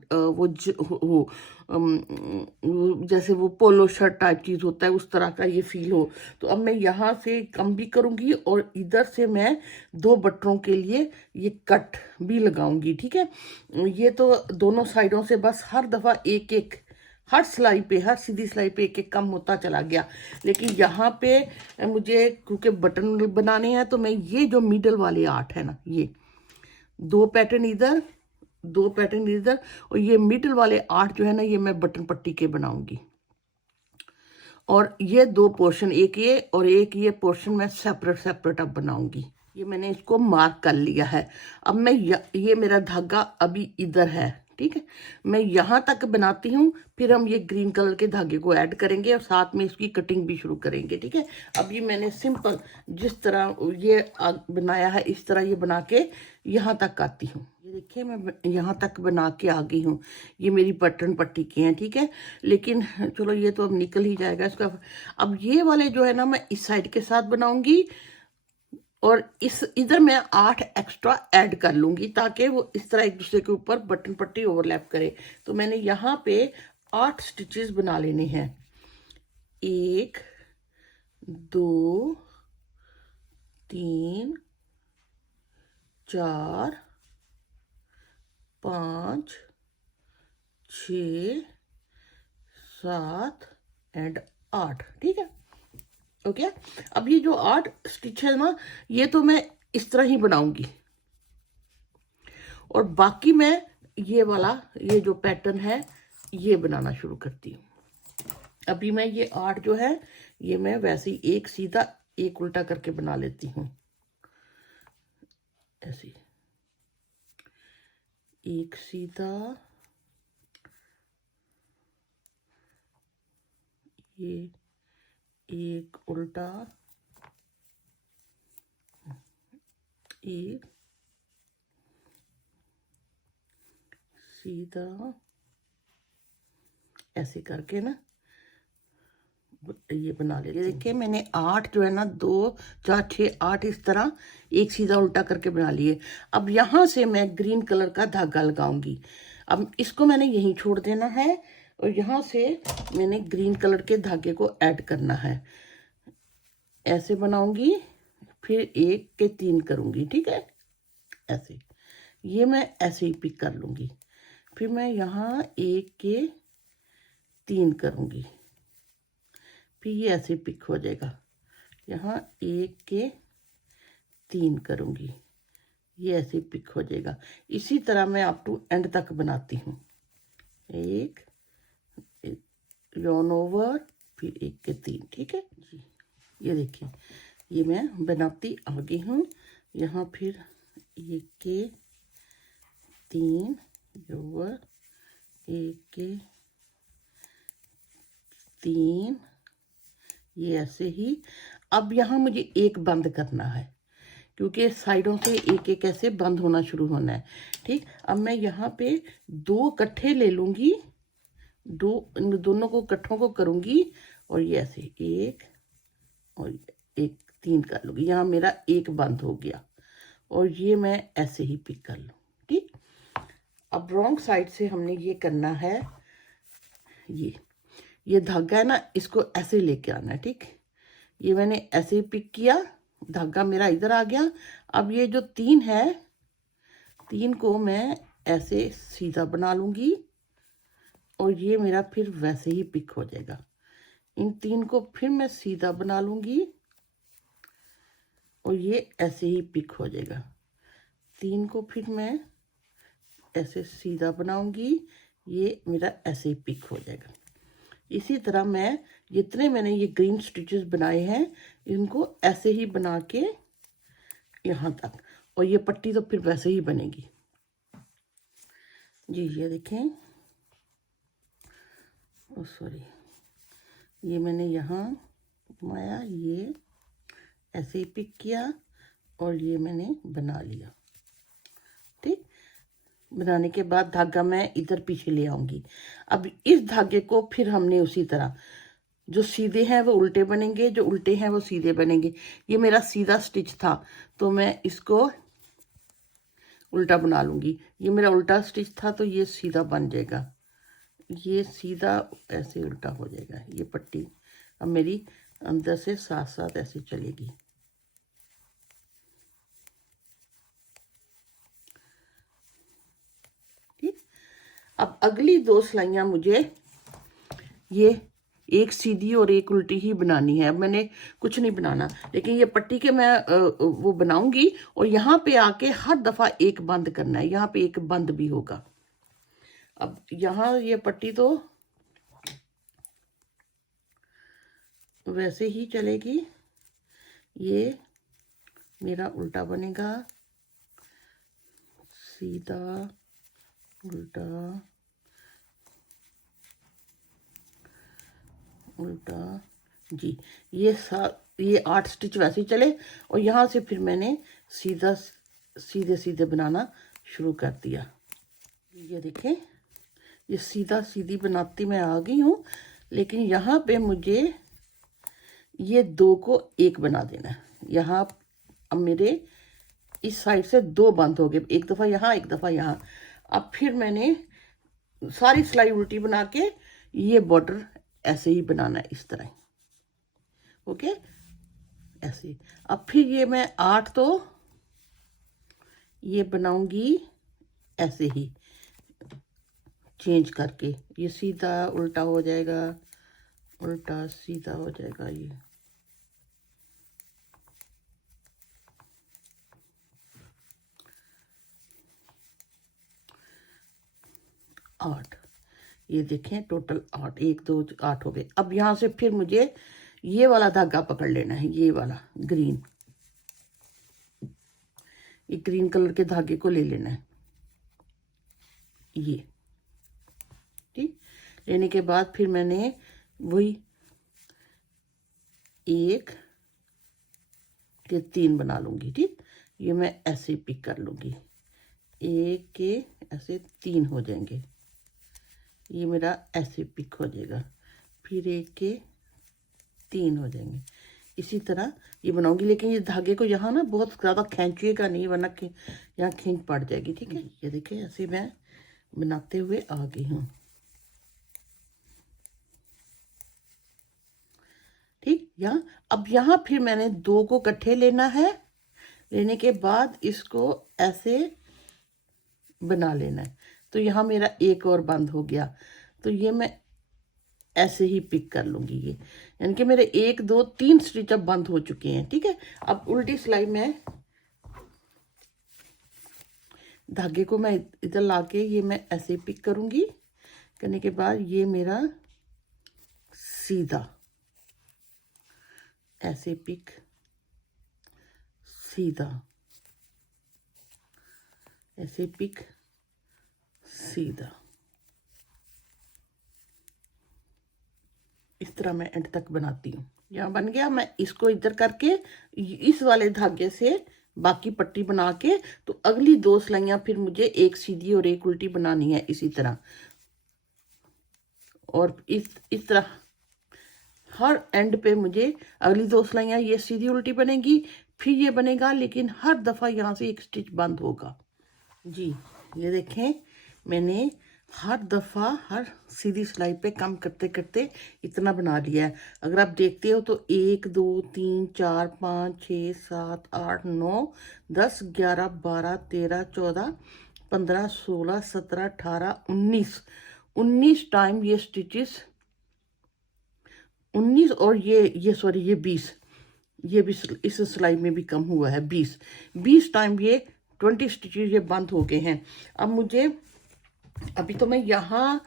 जैसे वो पोलो शर्ट टाइप चीज़ होता है उस तरह का ये फील हो। तो अब मैं यहाँ से कम भी करूँगी, और इधर से मैं 2 बटनों के लिए ये कट भी लगाऊंगी, ठीक है। ये तो दोनों साइडों से बस हर दफ़ा एक एक, हर सिलाई पे, हर सीधी सिलाई पे एक एक कम होता चला गया। लेकिन यहाँ पे मुझे क्योंकि बटन बनाने हैं, तो मैं ये जो मिडल वाले 8 है ना, ये 2 पैटर्न इधर, 2 पैटर्न इधर, और ये मिडल वाले 8 जो है ना, ये मैं बटन पट्टी के बनाऊंगी। और ये 2 पोर्शन, एक ये और एक ये पोर्शन मैं सेपरेट अब बनाऊंगी। ये मैंने इसको मार्क कर लिया है। अब मैं ये मेरा धागा अभी इधर है, ठीक है। मैं यहाँ तक बनाती हूँ, फिर हम ये ग्रीन कलर के धागे को ऐड करेंगे और साथ में इसकी कटिंग भी शुरू करेंगे, ठीक है। अभी मैंने सिंपल जिस तरह ये बनाया है इस तरह ये बना के यहाँ तक आती हूँ। ये देखिए मैं यहाँ तक बना के आ गई हूँ। ये मेरी बटन पट्टी के हैं, ठीक है। लेकिन चलो ये तो अब निकल ही जाएगा इसका। अब ये वाले जो है ना मैं इस साइड के साथ बनाऊंगी, और इधर मैं 8 एक्स्ट्रा ऐड कर लूंगी, ताकि वो इस तरह एक दूसरे के ऊपर बटन पट्टी ओवरलैप करे। तो मैंने यहाँ पे 8 स्टिचेस बना लेने हैं। 1 2 3 4 5 6 7 एंड 8, ठीक है। ओके। अब ये जो 8 स्टिच है ना, ये तो मैं इस तरह ही बनाऊंगी, और बाकी मैं ये वाला ये जो पैटर्न है ये बनाना शुरू करती हूँ। अभी मैं ये 8 जो है ये मैं वैसे ही एक सीधा एक उल्टा करके बना लेती हूँ, ऐसे एक सीधा, ये एक उल्टा, एक सीधा, ऐसे करके ना ये बना लेते हैं। देखिए मैंने 8 जो है ना, 2 4 6 8 इस तरह एक सीधा उल्टा करके बना लिए। अब यहाँ से मैं ग्रीन कलर का धागा लगाऊंगी। अब इसको मैंने यहीं छोड़ देना है और यहाँ से मैंने ग्रीन कलर के धागे को ऐड करना है। ऐसे बनाऊंगी, फिर 1 के 3 करूंगी, ठीक है, ऐसे। ये मैं ऐसे ही पिक कर लूंगी, फिर मैं यहाँ 1 के 3 करूंगी, फिर ये ऐसे पिक हो जाएगा। यहाँ 1 के 3 करूंगी, ये ऐसे पिक हो जाएगा। इसी तरह मैं अप टू एंड तक बनाती हूँ। 1 yarn ओवर, फिर 1 के 3, ठीक है जी। ये देखिए ये मैं बनाती आगे हूँ। यहाँ फिर 1 के 3 ओवर, 1 के 3, ये ऐसे ही। अब यहाँ मुझे एक बंद करना है क्योंकि साइडों से एक एक ऐसे बंद होना शुरू होना है, ठीक। अब मैं यहाँ पे 2 इकट्ठे ले लूँगी, इन दोनों को इकट्ठों को करूँगी और ये ऐसे 1 और 1 3 कर लूँगी। यहाँ मेरा एक बंद हो गया और ये मैं ऐसे ही पिक कर लूँ, ठीक। अब रॉन्ग साइड से हमने ये करना है, ये धागा है ना, इसको ऐसे लेके आना है, ठीक। ये मैंने ऐसे ही पिक किया, धागा मेरा इधर आ गया। अब ये जो 3 है, 3 को मैं ऐसे सीधा बना लूँगी और ये मेरा फिर वैसे ही पिक हो जाएगा। इन 3 को फिर मैं सीधा बना लूँगी और ये ऐसे ही पिक हो जाएगा। 3 को फिर मैं ऐसे सीधा बनाऊँगी, ये मेरा ऐसे ही पिक हो जाएगा। इसी तरह मैं जितने मैंने ये ग्रीन स्टिचेस बनाए हैं इनको ऐसे ही बना के यहाँ तक, और ये पट्टी तो फिर वैसे ही बनेगी जी। ये देखें, ओ सॉरी, ये मैंने यहाँ घुमाया, ये ऐसे ही पिक किया और ये मैंने बना लिया, ठीक। बनाने के बाद धागा मैं इधर पीछे ले आऊंगी। अब इस धागे को फिर हमने उसी तरह, जो सीधे हैं वो उल्टे बनेंगे, जो उल्टे हैं वो सीधे बनेंगे। ये मेरा सीधा स्टिच था तो मैं इसको उल्टा बना लूंगी। ये मेरा उल्टा स्टिच था तो ये सीधा बन जाएगा, ये सीधा ऐसे उल्टा हो जाएगा। ये पट्टी अब मेरी अंदर से साथ साथ ऐसे चलेगी, ठीक। अब अगली 2 सिलाइयाँ मुझे ये एक सीधी और एक उल्टी ही बनानी है। अब मैंने कुछ नहीं बनाना, लेकिन ये पट्टी के मैं वो बनाऊंगी और यहाँ पे आके हर दफा एक बंद करना है। यहाँ पे एक बंद भी होगा। अब यहाँ ये पट्टी तो वैसे ही चलेगी, ये मेरा उल्टा बनेगा, सीधा उल्टा उल्टा जी। ये 8 स्टिच वैसे ही चले और यहाँ से फिर मैंने सीधे सीधे बनाना शुरू कर दिया। ये देखें, ये सीधा सीधी बनाती मैं आ गई हूँ, लेकिन यहाँ पे मुझे ये 2 को 1 बना देना है। यहाँ अब मेरे इस साइड से 2 बंद हो गए, एक दफ़ा यहाँ एक दफ़ा यहाँ। अब फिर मैंने सारी सिलाई उल्टी बना के ये बॉर्डर ऐसे ही बनाना है, इस तरह, ओके, ऐसे। अब फिर ये मैं 8 तो ये बनाऊंगी ऐसे ही चेंज करके, ये सीधा उल्टा हो जाएगा, उल्टा सीधा हो जाएगा। ये 8, ये देखें टोटल 8, 1 2 8 हो गए। अब यहाँ से फिर मुझे ये वाला धागा पकड़ लेना है, ये वाला ग्रीन, ये ग्रीन कलर के धागे को ले लेना है, ये, ठीक। लेने के बाद फिर मैंने वही 1 के 3 बना लूंगी, ठीक। ये मैं ऐसे पिक कर लूंगी, 1 के ऐसे 3 हो जाएंगे, ये मेरा ऐसे पिक हो जाएगा। फिर 1 के 3 हो जाएंगे। इसी तरह ये बनाऊंगी, लेकिन ये धागे को यहाँ ना बहुत ज़्यादा खींचिएगा नहीं, वरना यहाँ खींच पड़ जाएगी। ठीक है, ये देखिए ऐसे मैं बनाते हुए आ गई हूँ। ठीक, अब यहाँ फिर मैंने 2 को इकट्ठे लेना है। लेने के बाद इसको ऐसे बना लेना है। तो यहाँ मेरा एक और बंद हो गया, तो ये मैं ऐसे ही पिक कर लूंगी। ये यानी कि मेरे 1 2 3 स्टिच अब बंद हो चुके हैं। ठीक है, अब उल्टी सिलाई में धागे को मैं इधर लाके ये मैं ऐसे पिक करूंगी। करने के बाद ये मेरा सीधा ऐसे पिक, सीधा ऐसे पिक, सीधा, इस तरह मैं एंड तक बनाती हूँ। यहाँ बन गया। मैं इसको इधर करके इस वाले धागे से बाकी पट्टी बना के, तो अगली 2 सिलाइयाँ फिर मुझे एक सीधी और एक उल्टी बनानी है इसी तरह। और इस तरह हर एंड पे मुझे अगली 2 सिलाइयाँ ये सीधी उल्टी बनेगी, फिर ये बनेगा, लेकिन हर दफ़ा यहाँ से एक स्टिच बंद होगा। जी, ये देखें मैंने हर दफ़ा हर सीधी सिलाई पे कम करते करते इतना बना लिया है। अगर आप देखते हो तो 1 2 3 4 5 6 7 8 9 10 11 12 13 14 15 16 17 18 19 टाइम ये स्टिचेस, 19 और ये सॉरी ये 20, ये भी इस सिलाई में भी कम हुआ है। 20 टाइम ये 20 स्टिचेस ये बंद हो गए हैं। अब मुझे अभी तो मैं यहाँ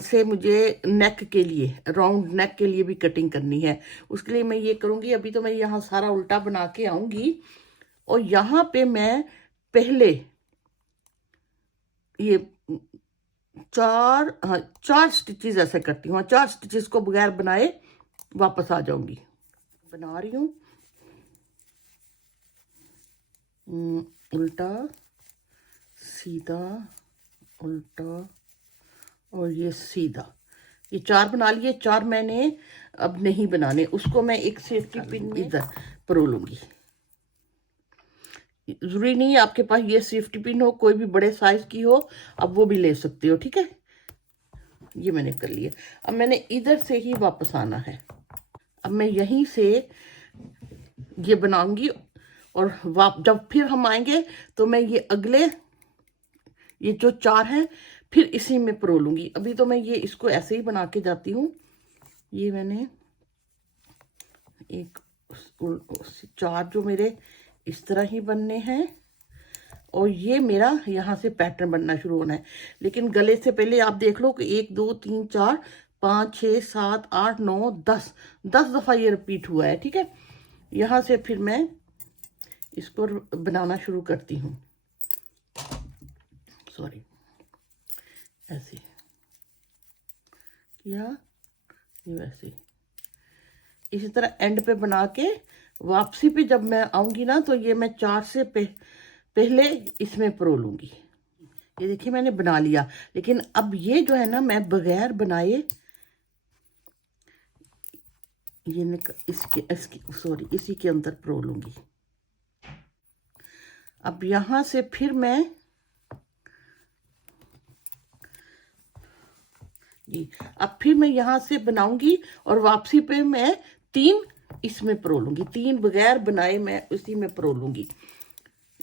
से मुझे नेक के लिए, राउंड नेक के लिए भी कटिंग करनी है। उसके लिए मैं ये करूँगी, अभी तो मैं यहाँ सारा उल्टा बना के आऊँगी और यहाँ पे मैं पहले ये 4 स्टिचेस ऐसे करती हूँ। 4 स्टिचेस को बगैर बनाए वापस आ जाऊंगी। बना रही हूँ उल्टा, सीधा, उल्टा और ये सीधा। ये 4 बना लिए। 4 मैंने अब नहीं बनाने, उसको मैं एक सेफ्टी पिन इधर परो लूंगी। जरूरी नहीं है आपके पास ये सेफ्टी पिन हो, कोई भी बड़े साइज की हो, अब वो भी ले सकते हो। ठीक है, ये मैंने कर लिया। अब मैंने इधर से ही वापस आना है। अब मैं यहीं से ये बनाऊंगी और जब फिर हम आएंगे तो मैं ये अगले ये जो 4 हैं फिर इसी में परो लूंगी। अभी तो मैं ये इसको ऐसे ही बना के जाती हूँ। ये मैंने 4 जो मेरे इस तरह ही बनने हैं और ये मेरा यहाँ से पैटर्न बनना शुरू होना है। लेकिन गले से पहले आप देख लो कि 1 2 3 4 5 6 7 8 9 10 दफ़ा ये रिपीट हुआ है। ठीक है, यहाँ से फिर मैं इसको बनाना शुरू करती हूँ। सॉरी, ऐसे किया, ये वैसे इसी तरह एंड पे बना के वापसी पे जब मैं आऊंगी ना तो ये मैं 4 से पहले इसमें परो लूंगी। ये देखिए मैंने बना लिया। लेकिन अब ये जो है ना मैं बगैर बनाए ये इसी के अंदर परो लूंगी। अब यहां से फिर मैं जी, अब फिर मैं यहाँ से बनाऊंगी और वापसी पे मैं 3 इसमें परो लूंगी। 3 बगैर बनाए मैं उसी में परो लूंगी।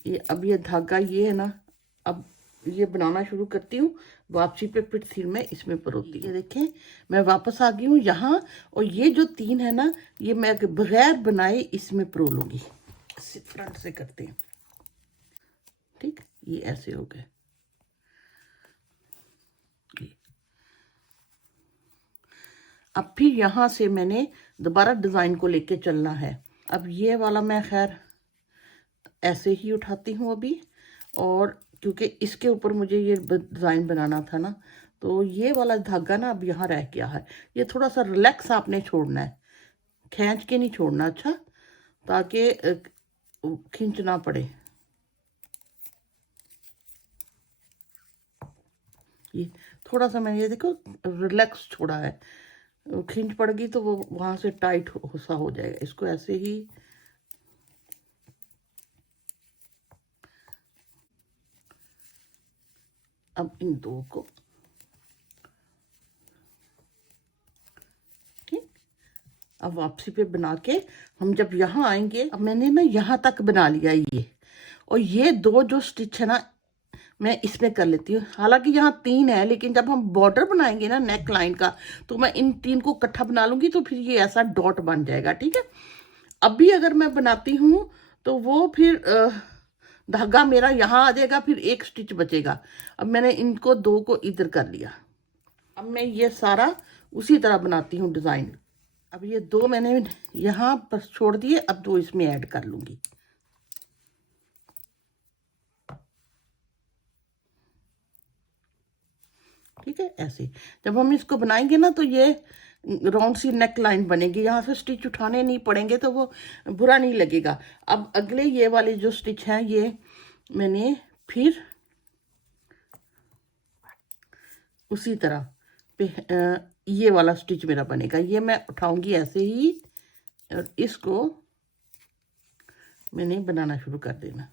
ये अब ये धागा ये है ना, अब ये बनाना शुरू करती हूँ। वापसी पे फिर मैं इसमें परोती। ये देखें मैं वापस आ गई हूँ यहाँ और ये जो 3 है ना ये मैं बगैर बनाए इसमें परो लूंगी। फ्रंट से करते हैं। ठीक, ये ऐसे हो गए। अब फिर यहाँ से मैंने दोबारा डिज़ाइन को लेके चलना है। अब ये वाला मैं खैर ऐसे ही उठाती हूँ अभी, और क्योंकि इसके ऊपर मुझे ये डिज़ाइन बनाना था ना, तो ये वाला धागा ना अब यहाँ रह गया है। ये थोड़ा सा रिलैक्स आपने छोड़ना है, खींच के नहीं छोड़ना। अच्छा, ताकि खींच ना पड़े। ये थोड़ा सा मैंने ये देखो रिलैक्स छोड़ा है। खिंच पड़ेगी तो वो वहां से टाइट सा हो जाएगा। इसको ऐसे ही अब इन दो को ठीक, अब वापसी पे बना के हम जब यहाँ आएंगे, अब मैंने ना यहाँ तक बना लिया ये, और ये दो जो स्टिच है ना मैं इसमें कर लेती हूँ। हालांकि यहाँ 3 है, लेकिन जब हम बॉर्डर बनाएंगे ना नेक लाइन का, तो मैं इन 3 को इकट्ठा बना लूंगी, तो फिर ये ऐसा डॉट बन जाएगा। ठीक है, अभी अगर मैं बनाती हूँ तो वो फिर धागा मेरा यहाँ आ जाएगा, फिर एक स्टिच बचेगा। अब मैंने इनको 2 को इधर कर लिया। अब मैं ये सारा उसी तरह बनाती हूँ डिज़ाइन। अब ये 2 मैंने यहाँ पर छोड़ दिए, अब 2 इसमें ऐड कर लूंगी। ठीक है, ऐसे जब हम इसको बनाएंगे ना तो ये राउंड सी नेक लाइन बनेगी, यहाँ से स्टिच उठाने नहीं पड़ेंगे, तो वो बुरा नहीं लगेगा। अब अगले ये वाले जो स्टिच हैं ये मैंने फिर उसी तरह पे ये वाला स्टिच मेरा बनेगा। ये मैं उठाऊंगी ऐसे ही, और इसको मैंने बनाना शुरू कर देना।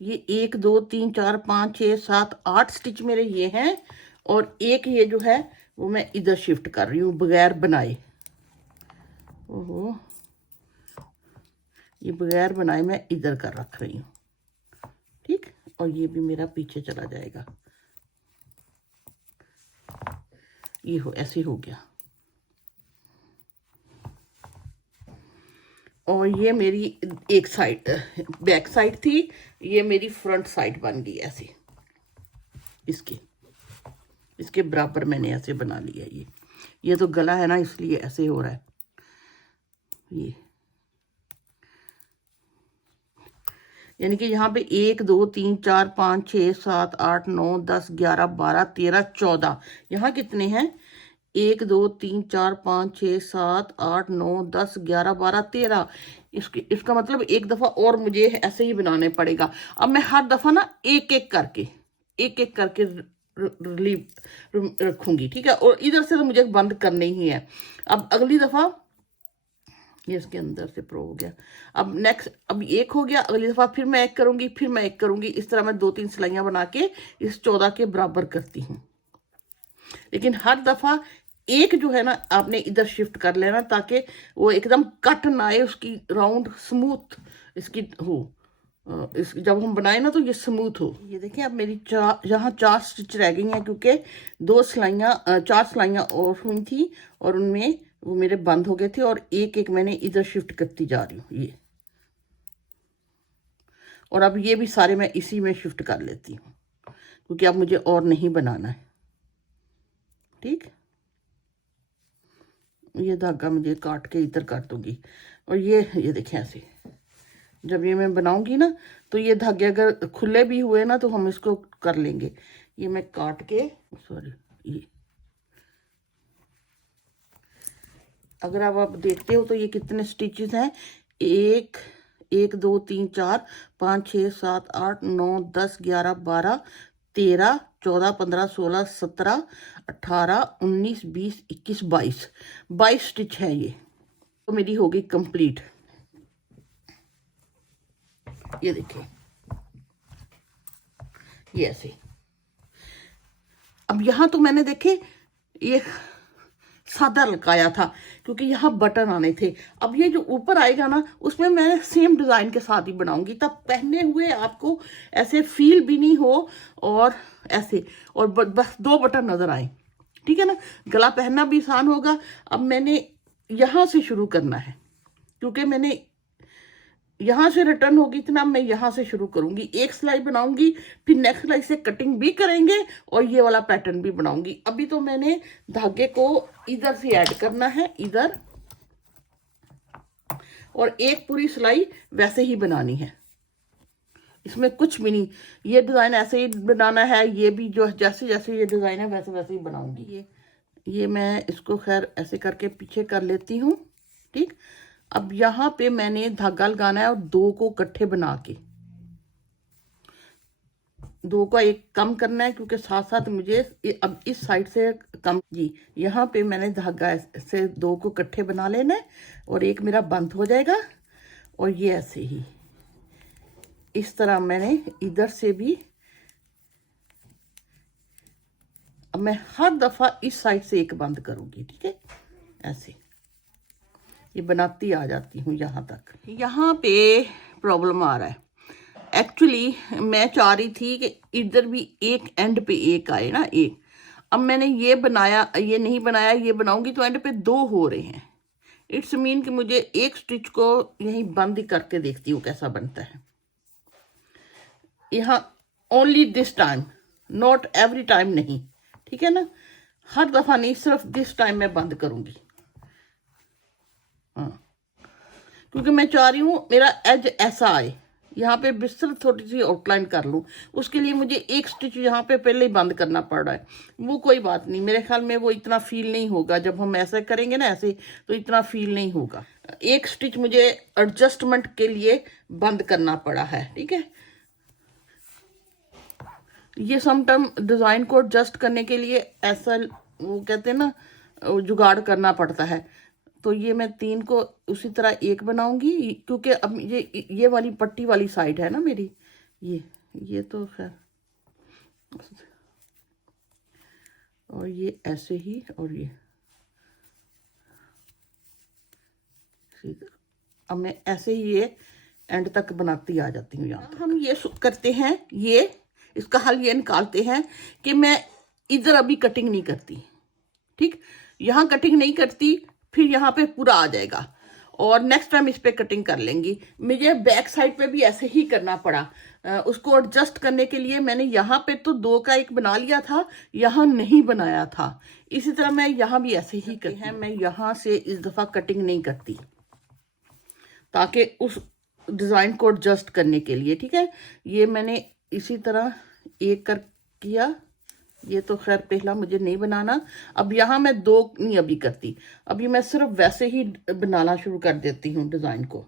ये 1 2 3 4 5 6 7 8 स्टिच मेरे ये हैं, और एक ये जो है वो मैं इधर शिफ्ट कर रही हूँ बगैर बनाए। ओहो, ये बगैर बनाए मैं इधर कर रख रही हूँ। ठीक, और ये भी मेरा पीछे चला जाएगा। ये हो ऐसे हो गया, और ये मेरी एक साइड बैक साइड थी, ये मेरी फ्रंट साइड बन गई ऐसे। इसके बराबर मैंने ऐसे बना लिया। ये तो गला है ना, इसलिए ऐसे हो रहा है। ये यानी कि यहाँ पे 1 2 3 4 5 6 7 8 9 10 11 12 13 14, यहाँ कितने हैं 1 2 3 4 5 6 7 8 9 10 11 12 13। इसका मतलब एक दफा और मुझे ऐसे ही बनाने पड़ेगा। अब मैं हर दफा ना एक एक करके रिलीव रखूंगी। ठीक है, और इधर से तो मुझे बंद करने ही है। अब अगली दफा ये इसके अंदर से प्रो हो गया। अब नेक्स्ट, अब एक हो गया, अगली दफा फिर मैं एक करूंगी, फिर मैं एक करूंगी। इस तरह मैं 2-3 सिलाइयां बना के इस 14 के बराबर करती हूँ। लेकिन हर दफा एक जो है ना आपने इधर शिफ्ट कर लेना, ताकि वो एकदम कट ना आए, उसकी राउंड स्मूथ इसकी हो। इस जब हम बनाए ना तो ये स्मूथ हो। ये देखें, अब मेरी यहाँ 4 स्टिच रह गई हैं, क्योंकि 4 सिलाइयाँ और हुई थी, और उनमें वो मेरे बंद हो गए थे, और एक एक मैंने इधर शिफ्ट करती जा रही हूँ ये। और अब ये भी सारे मैं इसी में शिफ्ट कर लेती हूँ, क्योंकि अब मुझे और नहीं बनाना है। ठीक, ये धागा मुझे काट के इधर कर दूंगी। और ये देखें ऐसे जब ये मैं बनाऊंगी ना, तो ये धागे अगर खुले भी हुए ना तो हम इसको कर लेंगे। ये मैं काट के, सॉरी, ये अगर आप देखते हो तो ये कितने स्टिचेस हैं, 1 1 2 3 4 5 6 7 8 9 10 11 12 13 14 15 16 17 18 19 20 21 22 स्टिच है। ये तो मेरी हो गई कंप्लीट। ये देखिए, ये ऐसे। अब यहाँ तो मैंने देखे ये सादा लगाया था, क्योंकि यहाँ बटन आने थे। अब ये जो ऊपर आएगा ना, उसमें मैं सेम डिजाइन के साथ ही बनाऊंगी, तब पहने हुए आपको ऐसे फील भी नहीं हो, और ऐसे, और बस 2 बटन नजर आए। ठीक है ना, गला पहनना भी आसान होगा। अब मैंने यहाँ से शुरू करना है, क्योंकि मैंने यहाँ से रिटर्न होगी इतना, मैं यहाँ से शुरू करूंगी। एक सिलाई बनाऊंगी, फिर नेक्स्ट सिलाई से कटिंग भी करेंगे, और ये वाला पैटर्न भी बनाऊंगी। अभी तो मैंने धागे को इधर से ऐड करना है, इधर, और एक पूरी सिलाई वैसे ही बनानी है, इसमें कुछ भी नहीं। ये डिजाइन ऐसे ही बनाना है, ये भी जो जैसे जैसे ये डिजाइन है वैसे वैसे ही बनाऊंगी। ये मैं इसको खैर ऐसे करके पीछे कर लेती हूँ। ठीक, अब यहाँ पे मैंने धागा लगाना है, और 2 को इकट्ठे बना के दो का एक कम करना है, क्योंकि साथ साथ मुझे अब इस साइड से कम जी। यहाँ पे मैंने धागा से दो को इकट्ठे बना लेना है और एक मेरा बंद हो जाएगा। और ये ऐसे ही इस तरह मैंने इधर से भी, अब मैं हर दफा इस साइड से एक बंद करूंगी, ठीक है। ऐसे ये बनाती आ जाती हूँ यहाँ तक। यहाँ पे प्रॉब्लम आ रहा है। एक्चुअली मैं चाह रही थी कि इधर भी एक एंड पे एक आए ना, एक। अब मैंने ये बनाया, ये नहीं बनाया, ये बनाऊंगी तो एंड पे दो हो रहे हैं। इट्स मीन कि मुझे एक स्टिच को यहीं बंद ही करके देखती हूँ कैसा बनता है। यहाँ only this time, not every time नहीं, ठीक है ना। हर दफा नहीं, सिर्फ दिस टाइम मैं बंद करूंगी। हाँ, क्योंकि मैं चाह रही हूँ मेरा एज ऐसा आए। यहाँ पे भी सिर्फ थोड़ी सी आउटलाइन कर लूँ, उसके लिए मुझे एक स्टिच यहाँ पे पहले ही बंद करना पड़ रहा है। वो कोई बात नहीं, मेरे ख्याल में वो इतना फील नहीं होगा। जब हम ऐसा करेंगे ना ऐसे, तो इतना फील नहीं होगा। एक स्टिच मुझे एडजस्टमेंट के लिए बंद करना पड़ा है, ठीक है। ये समटाइम डिज़ाइन को एडजस्ट करने के लिए ऐसा, वो कहते हैं ना, जुगाड़ करना पड़ता है। तो ये मैं तीन को उसी तरह एक बनाऊंगी, क्योंकि अब ये वाली पट्टी वाली साइड है ना मेरी, ये तो खैर, और ये ऐसे ही, और ये अब मैं ऐसे ही ये एंड तक बनाती आ जाती हूँ। यहाँ हम ये करते हैं, ये इसका हल ये निकालते हैं कि मैं इधर अभी कटिंग नहीं करती, ठीक। यहाँ कटिंग नहीं करती, फिर यहाँ पे पूरा आ जाएगा और नेक्स्ट टाइम इस पे कटिंग कर लेंगी। मुझे बैक साइड पे भी ऐसे ही करना पड़ा। उसको एडजस्ट करने के लिए मैंने यहाँ पे तो दो का एक बना लिया था, यहाँ नहीं बनाया था। इसी तरह मैं यहाँ भी ऐसे ही करती है। मैं यहाँ से इस दफा कटिंग नहीं करती, ताकि उस डिजाइन को एडजस्ट करने के लिए, ठीक है। ये मैंने इसी तरह एक कर किया। ये तो खैर पहला मुझे नहीं बनाना। अब यहाँ मैं दो नहीं अभी करती, अभी मैं सिर्फ वैसे ही बनाना शुरू कर देती हूँ डिजाइन को।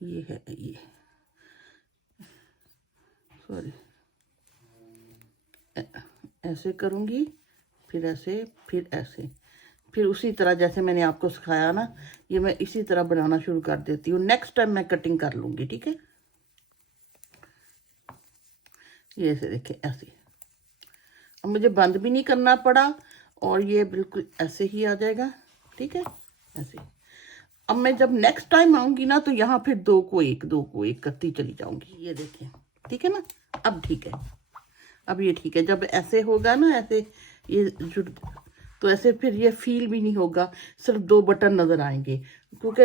ये है, ये सॉरी, ऐसे करूँगी, फिर ऐसे, फिर ऐसे, फिर उसी तरह जैसे मैंने आपको सिखाया ना, ये मैं इसी तरह बनाना शुरू कर देती हूँ। नेक्स्ट टाइम मैं कटिंग कर लूँगी, ठीक है। ये ऐसे देखें, ऐसे। अब मुझे बंद भी नहीं करना पड़ा और ये बिल्कुल ऐसे ही आ जाएगा, ठीक है, ऐसे। अब मैं जब नेक्स्ट टाइम आऊँगी ना, तो यहाँ फिर दो को एक करती चली जाऊँगी। ये देखें, ठीक है ना। अब ठीक है, अब ये ठीक है। जब ऐसे होगा ना, ऐसे ये जुड़, तो ऐसे फिर ये फील भी नहीं होगा, सिर्फ दो बटन नजर आएंगे, क्योंकि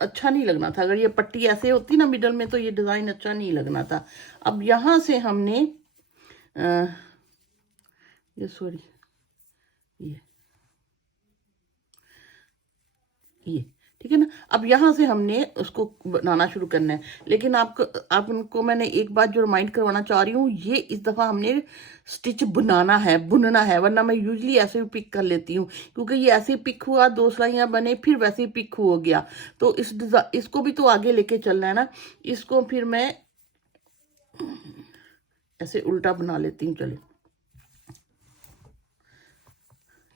अच्छा नहीं लगना था। अगर ये पट्टी ऐसे होती ना मिडल में, तो ये डिज़ाइन अच्छा नहीं लगना था। अब यहाँ से हमने ये सॉरी, ये ठीक है ना। अब यहाँ से हमने उसको बनाना शुरू करना है। लेकिन आपको मैंने एक बात जो रिमाइंड करवाना चाह रही हूँ, ये इस दफ़ा हमने स्टिच बुनना है, वरना मैं यूजली ऐसे भी पिक कर लेती हूँ, क्योंकि ये ऐसे पिक हुआ, दो सिलाइयाँ बने, फिर वैसे ही पिक हो गया। तो इसको भी तो आगे लेके चलना है ना। इसको फिर मैं ऐसे उल्टा बना लेती हूँ, चले,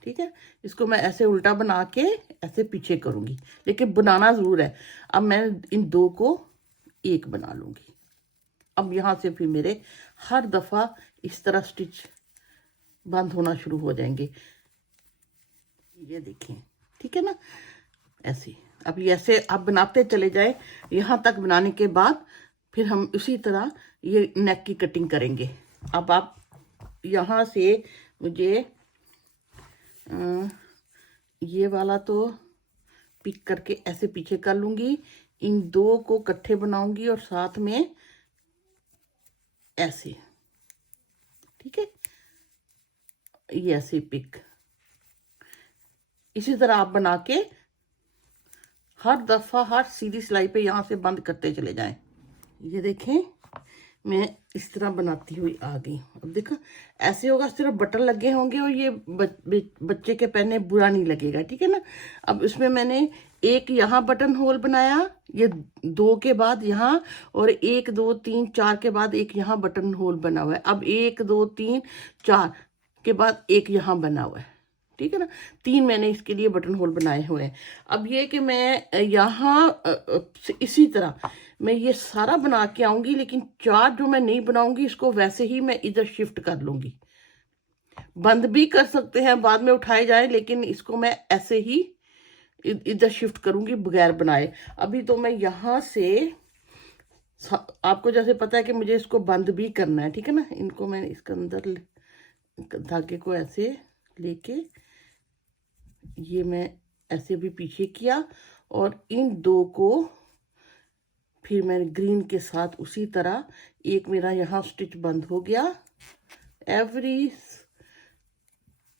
ठीक है। इसको मैं ऐसे उल्टा बना के ऐसे पीछे करूंगी, लेकिन बनाना जरूर है। अब मैं इन दो को एक बना लूंगी। अब यहाँ से फिर मेरे हर दफा इस तरह स्टिच बंद होना शुरू हो जाएंगे। ये देखें, ठीक है ना, ऐसे। अब ये ऐसे आप बनाते चले जाए, यहाँ तक बनाने के बाद फिर हम उसी तरह ये नेक की कटिंग करेंगे। अब आप यहाँ से मुझे ये वाला तो पिक करके ऐसे पीछे कर लूंगी, इन दो को इकट्ठे बनाऊंगी और साथ में ऐसे, ठीक है। ये ऐसे पिक, इसी तरह आप बना के हर दफा हर सीधी सिलाई पे यहां से बंद करते चले जाएं। ये देखें, मैं इस तरह बनाती हुई आ गई। अब देखो ऐसे होगा, सिर्फ बटन लगे होंगे और ये बच्चे के पहने बुरा नहीं लगेगा, ठीक है ना। अब इसमें मैंने एक यहाँ बटन होल बनाया, ये 2 के बाद यहाँ, और 1 2 3 4 के बाद एक यहाँ बटन होल बना हुआ है। अब 1 2 3 4 के बाद एक यहाँ बना हुआ है, ठीक है ना। 3 मैंने इसके लिए बटन होल बनाए हुए हैं। अब ये कि मैं यहाँ इसी तरह मैं ये सारा बना के आऊंगी, लेकिन 4 जो मैं नहीं बनाऊंगी इसको वैसे ही मैं इधर शिफ्ट कर लूंगी। बंद भी कर सकते हैं, बाद में उठाए जाए, लेकिन इसको मैं ऐसे ही इधर शिफ्ट करूंगी बगैर बनाए। अभी तो मैं यहाँ से, आपको जैसे पता है कि मुझे इसको बंद भी करना है, ठीक है ना। इनको मैं इसके अंदर धागे को ऐसे लेके, ये मैं ऐसे भी पीछे किया, और इन 2 को फिर मैंने ग्रीन के साथ उसी तरह, एक मेरा यहाँ स्टिच बंद हो गया। एवरी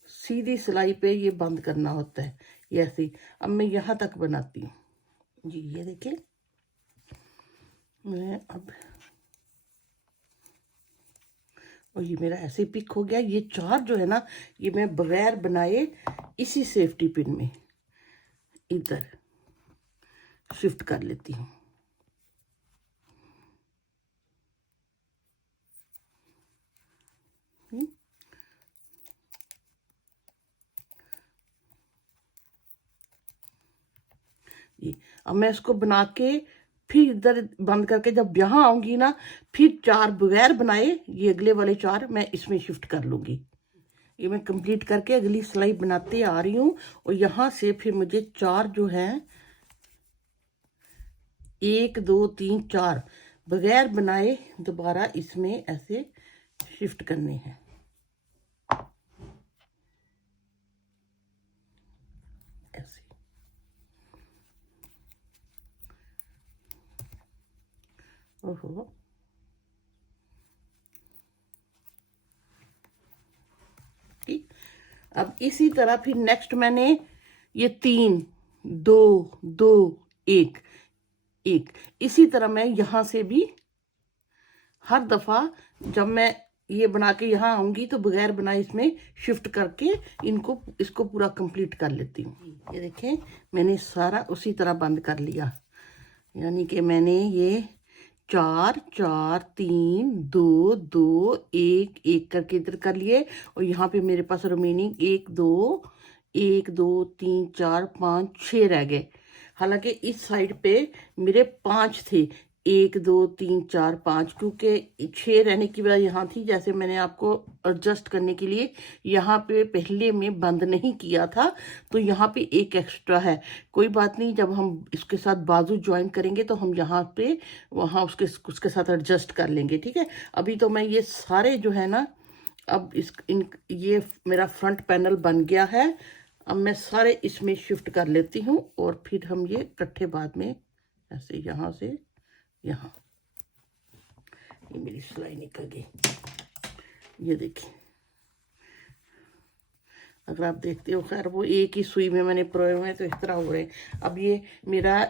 सीधी सिलाई पे ये बंद करना होता है, ये ऐसे। अब मैं यहाँ तक बनाती हूँ जी, ये देखिए। मैं अब, और ये मेरा ऐसे पिक हो गया। ये 4 जो है ना, ये मैं बगैर बनाए इसी सेफ्टी पिन में इधर शिफ्ट कर लेती हूँ। ये अब मैं इसको बना के फिर इधर बंद करके जब यहाँ आऊंगी ना, फिर 4 बगैर बनाए, ये अगले वाले 4 मैं इसमें शिफ्ट कर लूंगी। ये मैं कंप्लीट करके अगली सिलाई बनाते आ रही हूँ, और यहाँ से फिर मुझे 4 जो है, 1 2 3 4 बगैर बनाए दोबारा इसमें ऐसे शिफ्ट करने हैं। ऐसे ओहो, ठीक। अब इसी तरह फिर नेक्स्ट मैंने ये 3 2 2 1 1 इसी तरह मैं यहाँ से भी हर दफा जब मैं ये बना के यहाँ आऊंगी तो बगैर बनाए इसमें शिफ्ट करके इसको पूरा कंप्लीट कर लेती हूँ। ये देखें, मैंने सारा उसी तरह बंद कर लिया, यानी कि मैंने ये 4 4 3 2 2 1 1 करके इधर कर लिए, और यहाँ पे मेरे पास रिमेनिंग 1 2 3 4 5 6 रह गए। हालांकि इस साइड पे मेरे 5 थे, 1 2 3 4 5, क्योंकि 6 रहने की वजह यहाँ थी, जैसे मैंने आपको एडजस्ट करने के लिए यहाँ पे पहले में बंद नहीं किया था, तो यहाँ पे एक एक्स्ट्रा है। कोई बात नहीं, जब हम इसके साथ बाजू ज्वाइन करेंगे तो हम यहाँ पे वहाँ उसके साथ एडजस्ट कर लेंगे, ठीक है। अभी तो मैं ये सारे जो है ना, अब ये मेरा फ्रंट पैनल बन गया है। अब मैं सारे इसमें शिफ्ट कर लेती हूँ, और फिर हम ये इकट्ठे बाद में ऐसे यहाँ से यहाँ, ये मेरी सिलाई निकल गई। ये देखिए, अगर आप देखते हो, खैर वो एक ही सुई में मैंने परोए हुए हैं तो इस तरह हो रहे हैं। अब ये मेरा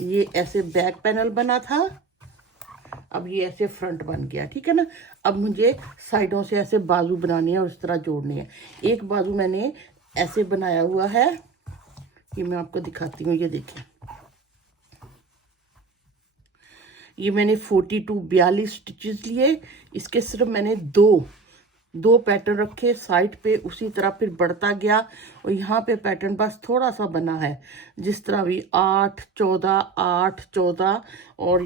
ये ऐसे बैक पैनल बना था, अब ये ऐसे फ्रंट बन गया, ठीक है ना। अब मुझे साइडों से ऐसे बाजू बनाने हैं और इस तरह जोड़ने हैं। एक बाजू मैंने ऐसे बनाया हुआ है, ये मैं आपको दिखाती हूँ। ये देखिए, ये मैंने 42 स्टिचेस लिए, इसके सिर्फ मैंने दो पैटर्न रखे साइड पे, उसी तरह फिर बढ़ता गया, और यहाँ पे पैटर्न बस थोड़ा सा बना है, जिस तरह भी 8 14 8 14, और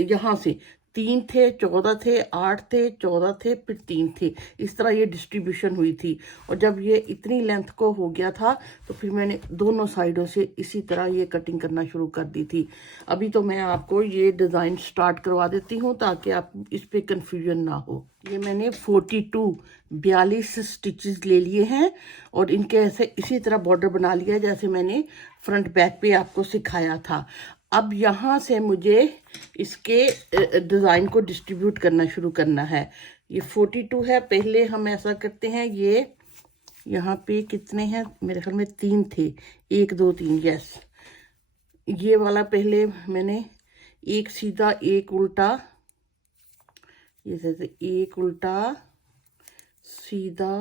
यहाँ से 3 थे, 14 थे, 8 थे, 14 थे, फिर 3 थे, इस तरह ये डिस्ट्रीब्यूशन हुई थी। और जब ये इतनी लेंथ को हो गया था तो फिर मैंने दोनों साइडों से इसी तरह ये कटिंग करना शुरू कर दी थी। अभी तो मैं आपको ये डिज़ाइन स्टार्ट करवा देती हूँ ताकि आप इस पर कंफ्यूजन ना हो। ये मैंने 42 स्टिचेस ले लिए हैं, और इनके ऐसे इसी तरह बॉर्डर बना लिया जैसे मैंने फ्रंट बैक पे आपको सिखाया था। अब यहाँ से मुझे इसके डिज़ाइन को डिस्ट्रीब्यूट करना शुरू करना है। ये 42 है, पहले हम ऐसा करते हैं, ये यहाँ पे कितने हैं, मेरे ख्याल में 3 थे, 1 2 3, यस। ये वाला पहले मैंने एक सीधा एक उल्टा, ये जैसे एक उल्टा सीधा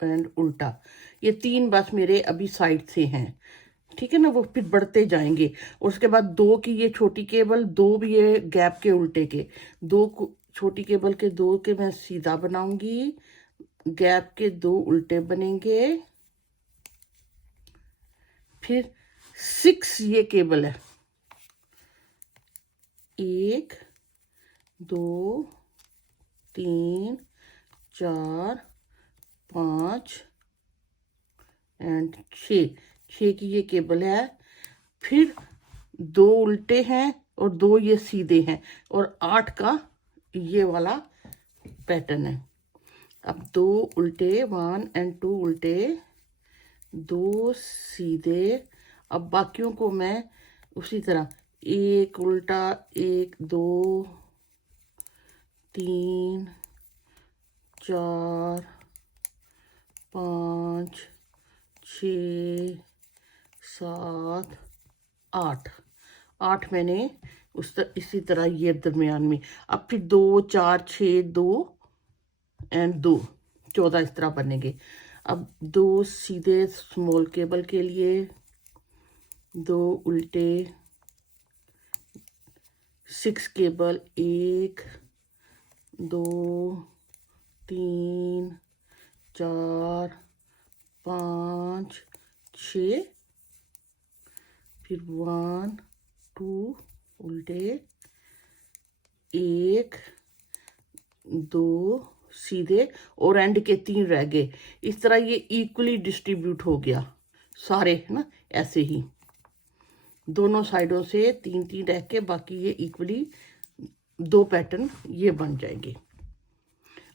एंड उल्टा, ये 3 बस मेरे अभी साइड से हैं, ठीक है ना। वो फिर बढ़ते जाएंगे। और उसके बाद 2 की ये छोटी केबल, 2 भी ये गैप के उल्टे के, 2 छोटी केबल के 2 के मैं सीधा बनाऊंगी, गैप के 2 उल्टे बनेंगे। फिर 6 ये केबल है, 1 2 3 4 5 एंड 6 की ये केबल है। फिर 2 उल्टे हैं और 2 ये सीधे हैं, और 8 का ये वाला पैटर्न है। अब 2 उल्टे, 1 एंड 2 उल्टे, 2 सीधे। अब बाकियों को मैं उसी तरह 1 उल्टा, 1 2 3 4 5 6 7 8 मैंने इसी तरह ये दरमियान में। अब फिर 2 4 6 2 एंड 2, 14 इस तरह बनेंगे। अब 2 सीधे स्मॉल केबल के लिए, 2 उल्टे, 6 केबल, 1 2 3 4 5 6, फिर 1 2 उल्टे, 1 2 सीधे, और एंड के 3 रह गए। इस तरह ये इक्वली डिस्ट्रीब्यूट हो गया सारे, है ना। ऐसे ही दोनों साइडों से 3 रह के बाकी ये इक्वली 2 पैटर्न ये बन जाएंगे।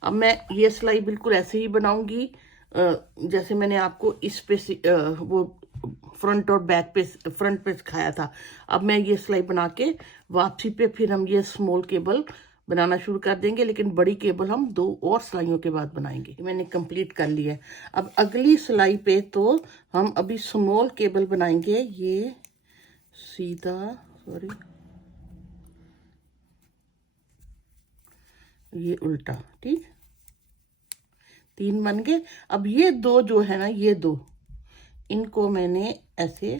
अब मैं ये सिलाई बिल्कुल ऐसे ही बनाऊंगी जैसे मैंने आपको इस पे वो फ्रंट और बैक पे, फ्रंट पे सिखाया था। अब मैं ये सिलाई बना के वापसी पे फिर हम ये स्मॉल केबल बनाना शुरू कर देंगे, लेकिन बड़ी केबल हम 2 और सिलाइयों के बाद बनाएंगे। मैंने कंप्लीट कर लिया है। अब अगली सिलाई पे तो हम अभी स्मॉल केबल बनाएंगे। ये सीधा, सॉरी, ये उल्टा, ठीक, 3 बन गए। अब ये 2 जो है ना, ये 2, इनको मैंने ऐसे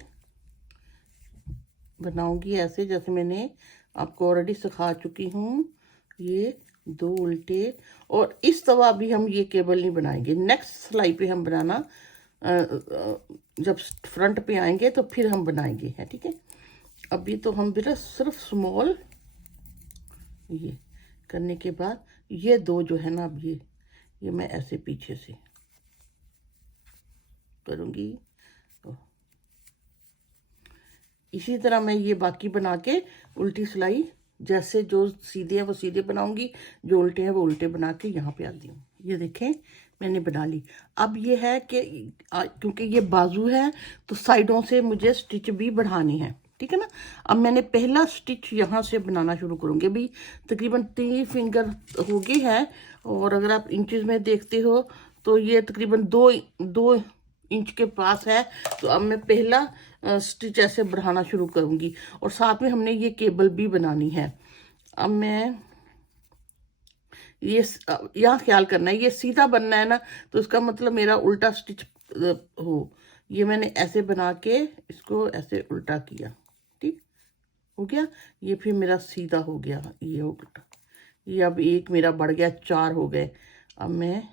बनाऊंगी, ऐसे जैसे मैंने आपको ऑलरेडी सिखा चुकी हूँ। ये 2 उल्टे, और इस तरह भी हम ये केबल नहीं बनाएंगे। नेक्स्ट सिलाई पे हम बनाना, जब फ्रंट पे आएंगे तो फिर हम बनाएंगे, है, ठीक है। अभी तो हम भी सिर्फ स्मॉल ये करने के बाद ये 2 जो है ना, अब ये मैं ऐसे पीछे से करूँगी। इसी तरह मैं ये बाकी बना के उल्टी सिलाई, जैसे जो सीधे हैं वो सीधे बनाऊंगी, जो उल्टे हैं वो उल्टे बना के यहाँ पे आती हूँ। ये देखें मैंने बना ली। अब ये है कि क्योंकि ये बाजू है तो साइडों से मुझे स्टिच भी बढ़ानी है, ठीक है ना। अब मैंने पहला स्टिच यहाँ से बनाना शुरू करूँगी। अभी तकरीबन 3 फिंगर हो गई है, और अगर आप इंचेस में देखते हो तो ये तकरीबन 2 इंच के पास है। तो अब मैं पहला स्टिच ऐसे बढ़ाना शुरू करूँगी, और साथ में हमने ये केबल भी बनानी है। अब मैं ये यहाँ ख्याल करना है, ये सीधा बनना है ना, तो इसका मतलब मेरा उल्टा स्टिच हो। ये मैंने ऐसे बना के इसको ऐसे उल्टा किया, ठीक हो गया। ये फिर मेरा सीधा हो गया, ये उल्टा। ये अब 1 मेरा बढ़ गया, 4 हो गए। अब मैं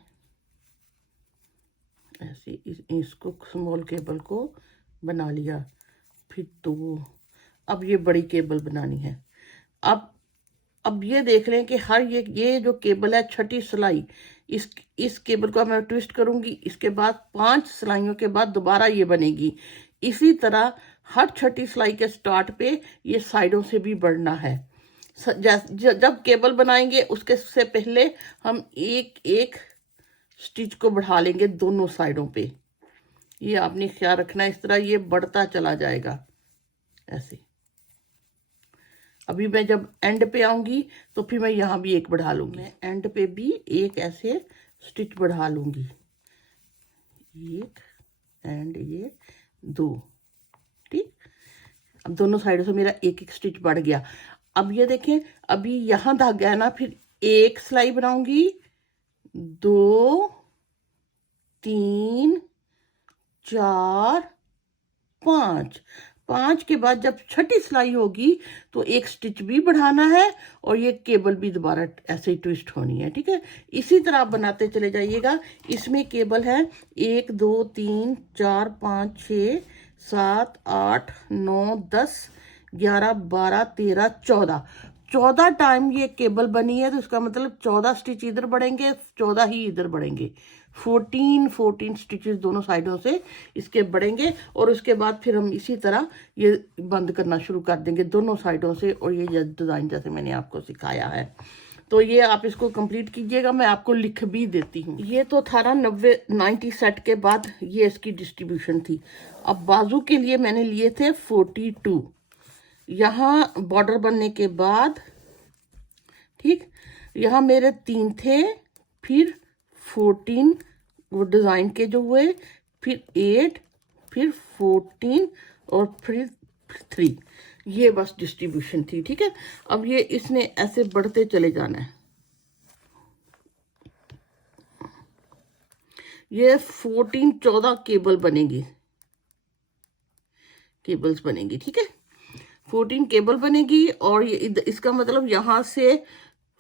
ऐसे इसको स्मॉल केबल को बना लिया, फिर 2। अब ये बड़ी केबल बनानी है। अब ये देख लें कि हर ये जो केबल है, छठी सिलाई, इस केबल को मैं ट्विस्ट करूंगी, इसके बाद 5 सिलाइयों के बाद दोबारा ये बनेगी। इसी तरह हर छठी सिलाई के स्टार्ट पे ये साइडों से भी बढ़ना है। जब केबल बनाएंगे उसके से पहले हम एक एक स्टिच को बढ़ा लेंगे दोनों साइडों पे। ये आपने ख्याल रखना, इस तरह ये बढ़ता चला जाएगा ऐसे। अभी मैं जब एंड पे आऊंगी तो फिर मैं यहाँ भी एक बढ़ा लूंगी, मैं एंड पे भी एक ऐसे स्टिच बढ़ा लूंगी, 1 एंड ये 2, ठीक। अब दोनों साइडों से मेरा एक एक स्टिच बढ़ गया। अब ये देखें, अभी यहाँ धागा है ना, फिर एक सिलाई बनाऊंगी, 2 3 4 5, 5 के बाद जब छठी सिलाई होगी तो एक स्टिच भी बढ़ाना है और ये केबल भी दोबारा ऐसे ही ट्विस्ट होनी है, ठीक है। इसी तरह आप बनाते चले जाइएगा। इसमें केबल है 1 2 3 4 5 6 7 8 9 10 11 12 13 14 टाइम ये केबल बनी है, तो इसका मतलब 14 स्टिच इधर बढ़ेंगे, 14 ही इधर बढ़ेंगे। 14 स्टिचेस दोनों साइडों से इसके बढ़ेंगे और उसके बाद फिर हम इसी तरह ये बंद करना शुरू कर देंगे दोनों साइडों से। और ये डिज़ाइन जैसे मैंने आपको सिखाया है, तो ये आप इसको कंप्लीट कीजिएगा। मैं आपको लिख भी देती हूँ। ये तो था ना 90 सेट के बाद ये इसकी डिस्ट्रीब्यूशन थी। अब बाजू के लिए मैंने लिए थे 42, यहाँ बॉर्डर बनने के बाद, ठीक, यहाँ मेरे 3 थे, फिर 14 वो डिज़ाइन के जो हुए, फिर 8, फिर 14 और फिर 3। ये बस डिस्ट्रीब्यूशन थी, ठीक है। अब ये इसने ऐसे बढ़ते चले जाना है। ये 14 केबल बनेगी, केबल्स बनेगी, ठीक है। 14 केबल बनेगी और ये इसका मतलब यहां से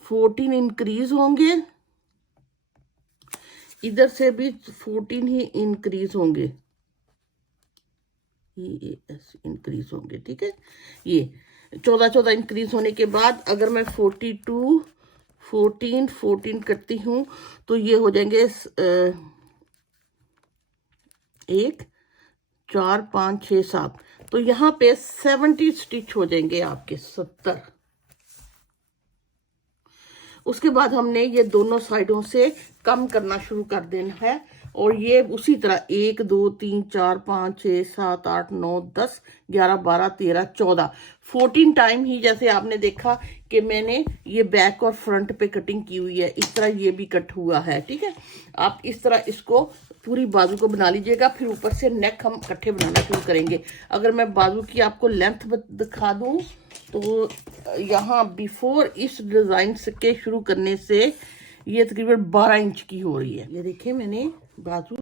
14 इंक्रीज होंगे, इधर से भी 14 ही इंक्रीज होंगे, ये इंक्रीज होंगे, ठीक है। ये 14 इंक्रीज होने के बाद अगर मैं 42 14 करती हूँ तो ये हो जाएंगे 1 4 5 6 7, तो यहाँ पे 70 स्टिच हो जाएंगे आपके, 70। उसके बाद हमने ये दोनों साइडों से कम करना शुरू कर देना है और ये उसी तरह 1 2 3 4 5 6 7 8 9 10 11 12 13 14 14 टाइम ही, जैसे आपने देखा कि मैंने ये बैक और फ्रंट पे कटिंग की हुई है, इस तरह ये भी कट हुआ है, ठीक है। आप इस तरह इसको पूरी बाजू को बना लीजिएगा, फिर ऊपर से नेक हम इकट्ठे बनाना शुरू करेंगे। अगर मैं बाजू की आपको लेंथ दिखा दूं तो यहाँ बिफोर इस डिज़ाइन के शुरू करने से ये तकरीबन 12 इंच की हो रही है। ये देखिए मैंने बाजू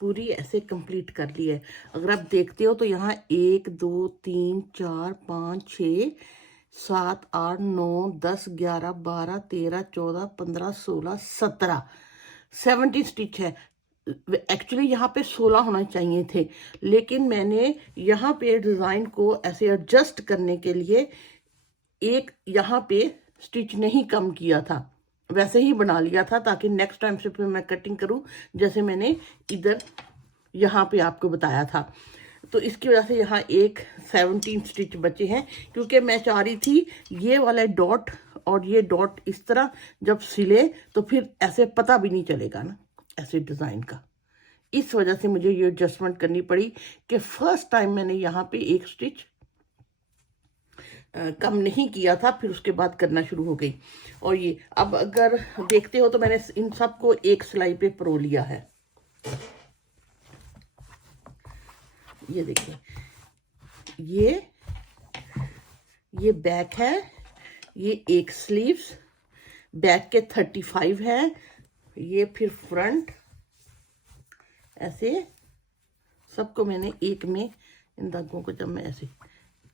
पूरी ऐसे कंप्लीट कर ली है। अगर आप देखते हो तो यहाँ 1 2 3 4 5 6 7 8 9 10 11 12 13 14 15 16 17 70 स्टिच है। एक्चुअली यहाँ पे 16 होना चाहिए थे, लेकिन मैंने यहाँ पे डिज़ाइन को ऐसे एडजस्ट करने के लिए एक यहाँ पे स्टिच नहीं कम किया था, वैसे ही बना लिया था ताकि नेक्स्ट टाइम से फिर मैं कटिंग करूँ जैसे मैंने इधर यहाँ पे आपको बताया था। तो इसकी वजह से यहाँ एक 17 स्टिच बचे हैं, क्योंकि मैं चाह रही थी ये वाला डॉट और ये डॉट इस तरह जब सिले तो फिर ऐसे पता भी नहीं चलेगा ना ऐसे डिज़ाइन का। इस वजह से मुझे ये एडजस्टमेंट करनी पड़ी कि फर्स्ट टाइम मैंने यहाँ पे एक स्टिच कम नहीं किया था, फिर उसके बाद करना शुरू हो गई। और ये अब अगर देखते हो तो मैंने इन सबको एक सिलाई पे परो लिया है। ये देखिए, ये बैक है, ये एक स्लीव्स बैक के 35 है, ये फिर फ्रंट, ऐसे सबको मैंने एक में इन धागों को जब मैं ऐसे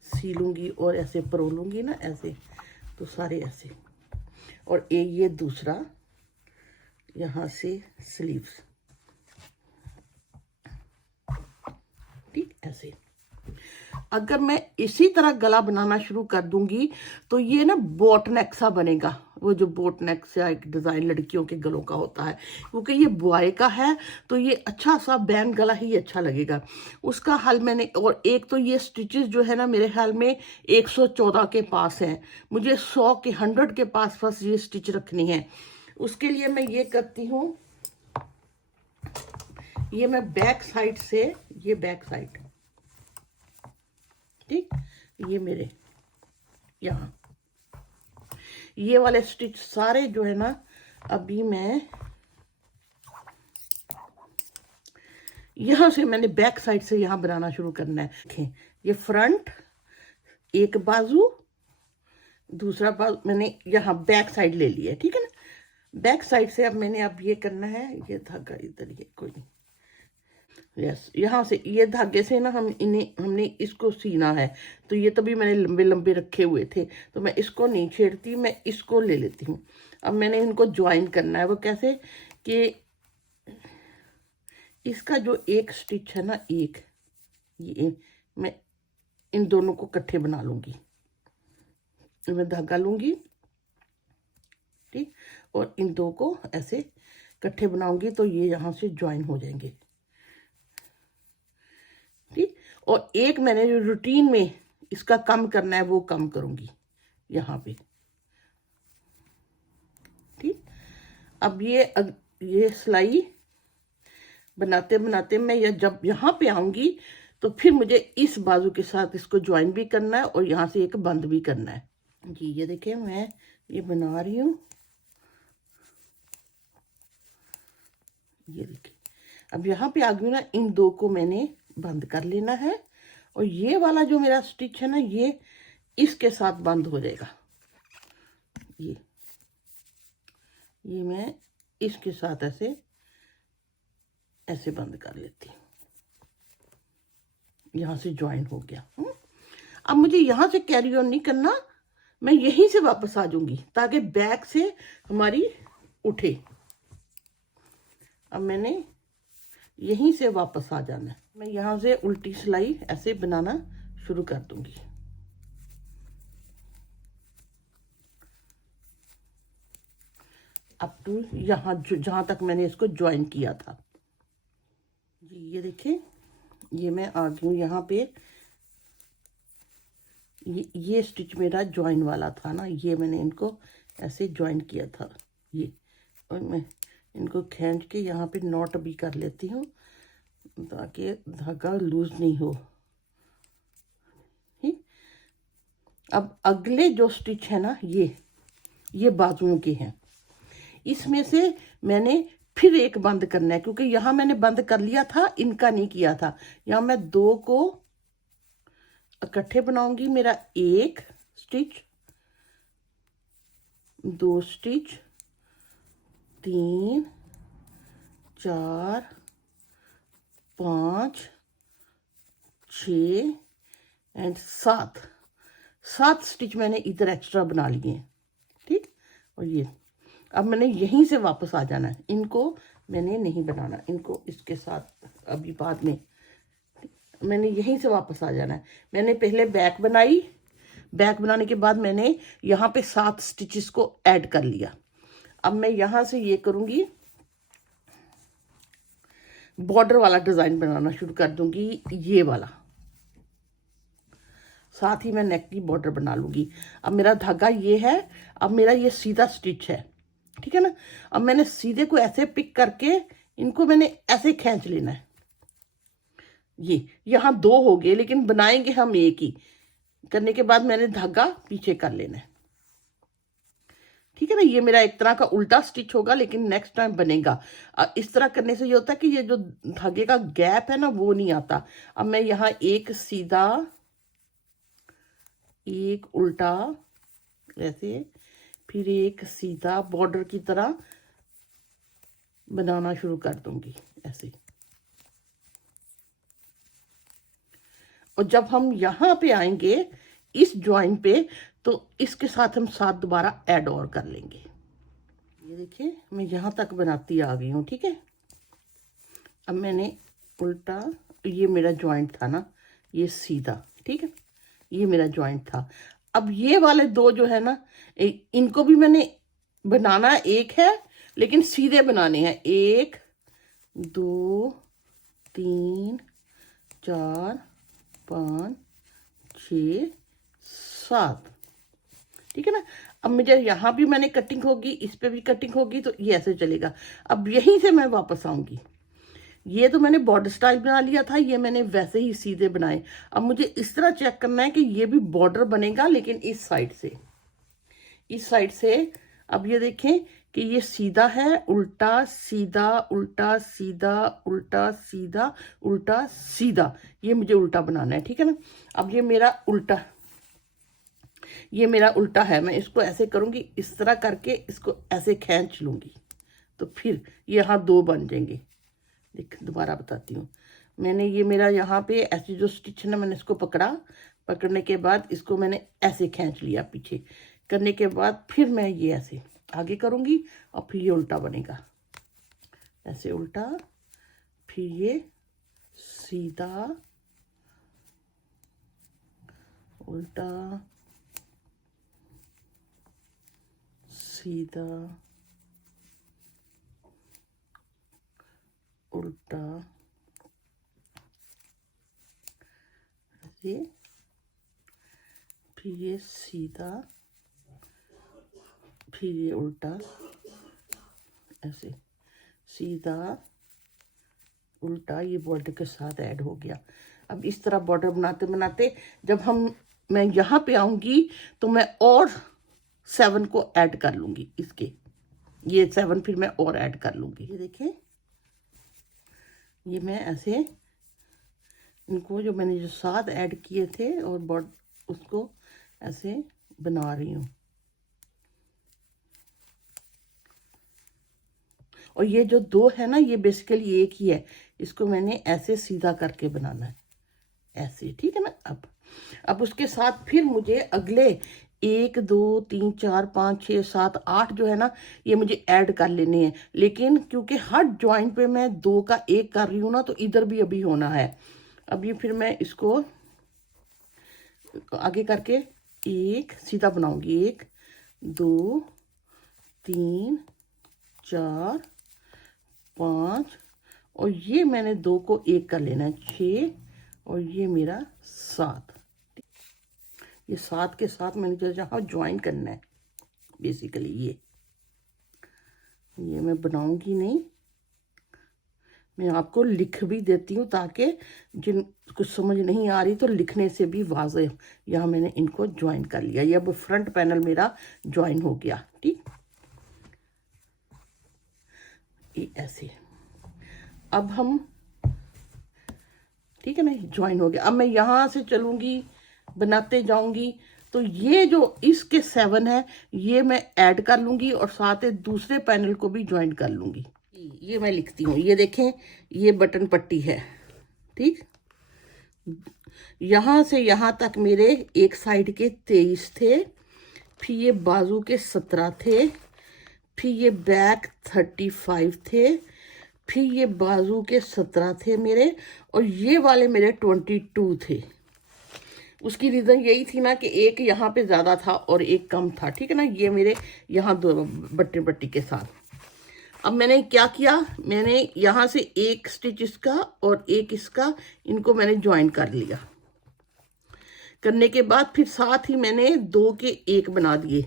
सीलूंगी और ऐसे परोलूंगी ना ऐसे, तो सारे ऐसे। और ये दूसरा यहाँ से स्लीव्स, ठीक ऐसे। अगर मैं इसी तरह गला बनाना शुरू कर दूंगी तो ये ना बोट नेक सा बनेगा, वो जो बोट नेक से एक डिज़ाइन लड़कियों के गलों का होता है, क्योंकि ये बुआई का है तो ये अच्छा सा बैन गला ही अच्छा लगेगा। उसका हल मैंने, और एक तो ये स्टिचेस जो है ना मेरे ख्याल में 114 के पास है, मुझे 100 के 100 के पास बस ये स्टिच रखनी है। उसके लिए मैं ये करती हूँ, ये मैं बैक साइड से, ये बैक साइड, ठीक, ये मेरे यहाँ ये वाले स्टिच सारे जो है ना, अभी मैं यहाँ से मैंने बैक साइड से यहाँ बनाना शुरू करना है। ये फ्रंट एक बाजू, दूसरा बाल मैंने यहाँ बैक साइड ले लिया है, ठीक है ना। बैक साइड से अब मैंने अब ये करना है, ये धागा इधर, ये कोई नहीं, यस, यहाँ से ये धागे से ना हमने इसको सीना है। तो ये तभी मैंने लंबे लंबे रखे हुए थे, तो मैं इसको नहीं छेड़ती, मैं इसको ले लेती हूँ। अब मैंने इनको ज्वाइन करना है। वो कैसे कि इसका जो एक स्टिच है ना, एक ये मैं इन दोनों को इकट्ठे बना लूंगी। मैं धागा लूंगी, ठीक, और इन दो को ऐसे इकट्ठे बनाऊंगी तो ये यहाँ से ज्वाइन हो जाएंगे, ठीक। और एक मैंने जो रूटीन में इसका कम करना है वो कम करूंगी यहाँ पे, ठीक। अब ये सिलाई बनाते बनाते मैं जब यहाँ पे आऊंगी तो फिर मुझे इस बाजू के साथ इसको ज्वाइन भी करना है और यहाँ से एक बंद भी करना है जी। ये देखिए मैं ये बना रही हूँ, ये देखिए। अब यहाँ पे आ गई ना, इन दो को मैंने बंद कर लेना है और ये वाला जो मेरा स्टिच है ना, ये इसके साथ बंद हो जाएगा। ये मैं इसके साथ ऐसे बंद कर लेती हूँ, यहाँ से ज्वाइन हो गया। अब मुझे यहाँ से कैरी ऑन नहीं करना, मैं यहीं से वापस आ जाऊंगी ताकि बैक से हमारी उठे। अब मैंने यहीं से वापस आ जाना है। मैं यहाँ से उल्टी सिलाई ऐसे बनाना शुरू कर दूंगी। अप टू यहाँ जहां तक मैंने इसको ज्वाइन किया था जी। ये देखिए, ये मैं आ गई हूँ यहाँ पे। ये स्टिच मेरा ज्वाइन वाला था ना, ये मैंने इनको ऐसे ज्वाइन किया था ये, और मैं इनको खींच के यहाँ पे नॉट भी कर लेती हूँ ताकि धागा लूज नहीं हो, ठीक। अब अगले जो स्टिच है ना, ये बाजुओं के हैं, इसमें से मैंने फिर एक बंद करना है क्योंकि यहाँ मैंने बंद कर लिया था, इनका नहीं किया था। यहाँ मैं दो को इकट्ठे बनाऊंगी, मेरा एक स्टिच, दो स्टिच, 3 4 5 6 एंड 7 स्टिच मैंने इधर एक्स्ट्रा बना लिए हैं, ठीक। और ये अब मैंने यहीं से वापस आ जाना है, इनको मैंने नहीं बनाना, इनको इसके साथ अभी बाद में, मैंने यहीं से वापस आ जाना है। मैंने पहले बैक बनाई, बैक बनाने के बाद मैंने यहाँ पे 7 स्टिचेस को ऐड कर लिया। अब मैं यहाँ से ये करूँगी, बॉर्डर वाला डिज़ाइन बनाना शुरू कर दूंगी, ये वाला, साथ ही मैं नेक की बॉर्डर बना लूँगी। अब मेरा धागा ये है, अब मेरा ये सीधा स्टिच है, ठीक है ना। अब मैंने सीधे को ऐसे पिक करके इनको मैंने ऐसे खींच लेना है। ये यहाँ 2 हो गए लेकिन बनाएंगे हम एक ही, करने के बाद मैंने धागा पीछे कर लेना है, ठीक है ना। ये मेरा एक तरह का उल्टा स्टिच होगा लेकिन नेक्स्ट टाइम बनेगा। इस तरह करने से ये होता है कि ये जो धागे का गैप है ना वो नहीं आता। अब मैं यहाँ एक सीधा, एक उल्टा ऐसे, फिर एक सीधा बॉर्डर की तरह बनाना शुरू कर दूंगी ऐसे। और जब हम यहाँ पे आएंगे इस ज्वाइन पे तो इसके साथ हम 7 दोबारा ऐड और कर लेंगे। ये देखिए मैं यहाँ तक बनाती आ गई हूँ, ठीक है। अब मैंने उल्टा, ये मेरा ज्वाइंट था ना, ये सीधा, ठीक है, ये मेरा ज्वाइंट था। अब ये वाले 2 जो है ना, इनको भी मैंने बनाना एक है लेकिन सीधे बनाने हैं। 1 2 3 4 5 6 7, ठीक है ना। अब मुझे यहाँ भी मैंने कटिंग होगी, इस पे भी कटिंग होगी, तो ये ऐसे चलेगा। अब यहीं से मैं वापस आऊंगी। ये तो मैंने बॉर्डर स्टाइल बना लिया था, ये मैंने वैसे ही सीधे बनाए। अब मुझे इस तरह चेक करना है कि ये भी बॉर्डर बनेगा लेकिन इस साइड से, इस साइड से। अब ये देखें कि ये सीधा है, उल्टा सीधा, उल्टा सीधा, उल्टा सीधा, उल्टा सीधा, ये मुझे उल्टा बनाना है, ठीक है ना। अब ये मेरा उल्टा, ये मेरा उल्टा है, मैं इसको ऐसे करूंगी, इस तरह करके इसको ऐसे खींच लूंगी तो फिर यहाँ 2 बन जाएंगे। देख दोबारा बताती हूँ, मैंने ये मेरा यहाँ पे ऐसी जो स्टिच है ना, मैंने इसको पकड़ा, पकड़ने के बाद इसको मैंने ऐसे खींच लिया पीछे, करने के बाद फिर मैं ये ऐसे आगे करूँगी और फिर ये उल्टा बनेगा, ऐसे उल्टा, फिर ये सीधा उल्टा सीधा उल्टा, ऐसे, फिर ये सीधा, फिर ये उल्टा, ऐसे सीधा उल्टा, ये बॉर्डर के साथ ऐड हो गया। अब इस तरह बॉर्डर बनाते बनाते जब मैं यहाँ पे आऊंगी तो मैं और 7 को ऐड कर लूंगी, इसके ये 7 फिर मैं और ऐड कर लूंगी। ये देखिए, ये मैं ऐसे इनको जो मैंने जो 7 ऐड किए थे और बॉर्डर उसको ऐसे बना रही हूँ। और ये जो 2 है ना, ये बेसिकली एक ही है, इसको मैंने ऐसे सीधा करके बनाना है, ऐसे, ठीक है ना। अब उसके साथ फिर मुझे अगले 1 2 3 4 5 6 7 8 जो है ना, ये मुझे ऐड कर लेने हैं, लेकिन क्योंकि हर जॉइंट पे मैं 2 का 1 कर रही हूँ ना, तो इधर भी अभी होना है। अब ये फिर मैं इसको आगे करके 1 सीधा बनाऊंगी, 1 2 3 4 5, और ये मैंने 2 को 1 कर लेना है, 6, और ये मेरा 7। ये 7 के साथ मैंने जो जहाँ ज्वाइन करना है बेसिकली ये मैं बनाऊंगी नहीं, मैं आपको लिख भी देती हूँ ताकि जिन कुछ समझ नहीं आ रही तो लिखने से भी वाज़ेह। यहाँ मैंने इनको ज्वाइन कर लिया, ये अब फ्रंट पैनल मेरा ज्वाइन हो गया, ठीक, ये ऐसे। अब हम, ठीक है ना, ज्वाइन हो गया। अब मैं यहाँ से चलूंगी, बनाते जाऊंगी, तो ये जो इसके 7 है ये मैं ऐड कर लूंगी और साथ ही दूसरे पैनल को भी ज्वाइन कर लूंगी। ये मैं लिखती हूँ, ये देखें, ये बटन पट्टी है, ठीक, यहाँ से यहाँ तक मेरे एक साइड के 23 थे, फिर ये बाजू के 17 थे, फिर ये बैक 35 थे, फिर ये बाजू के 17 थे मेरे, और ये वाले मेरे 22 थे। उसकी रीज़न यही थी ना कि एक यहाँ पे ज़्यादा था और एक कम था, ठीक है ना। ये मेरे यहाँ 2 बटन पट्टी के साथ। अब मैंने क्या किया, मैंने यहाँ से एक स्टिच इसका और एक इसका, इनको मैंने ज्वाइन कर लिया। करने के बाद फिर साथ ही मैंने 2 के 1 बना दिए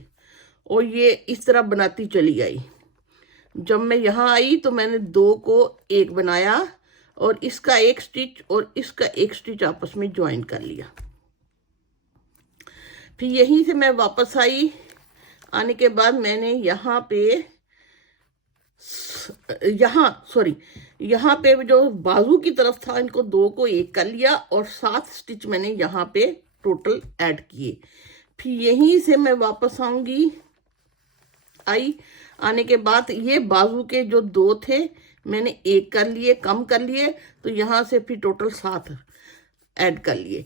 और ये इस तरह बनाती चली आई। जब मैं यहाँ आई तो मैंने 2 को 1 बनाया और इसका एक स्टिच और इसका एक स्टिच आपस में ज्वाइन कर लिया। फिर यहीं से मैं वापस आई, आने के बाद मैंने यहाँ पे यहाँ पे जो बाजू की तरफ था इनको 2 को 1 कर लिया और 7 स्टिच मैंने यहाँ पे टोटल ऐड किए। फिर यहीं से मैं वापस आने के बाद ये बाजू के जो 2 थे मैंने 1 कर लिए, कम कर लिए, तो यहाँ से फिर टोटल 7 ऐड कर लिए,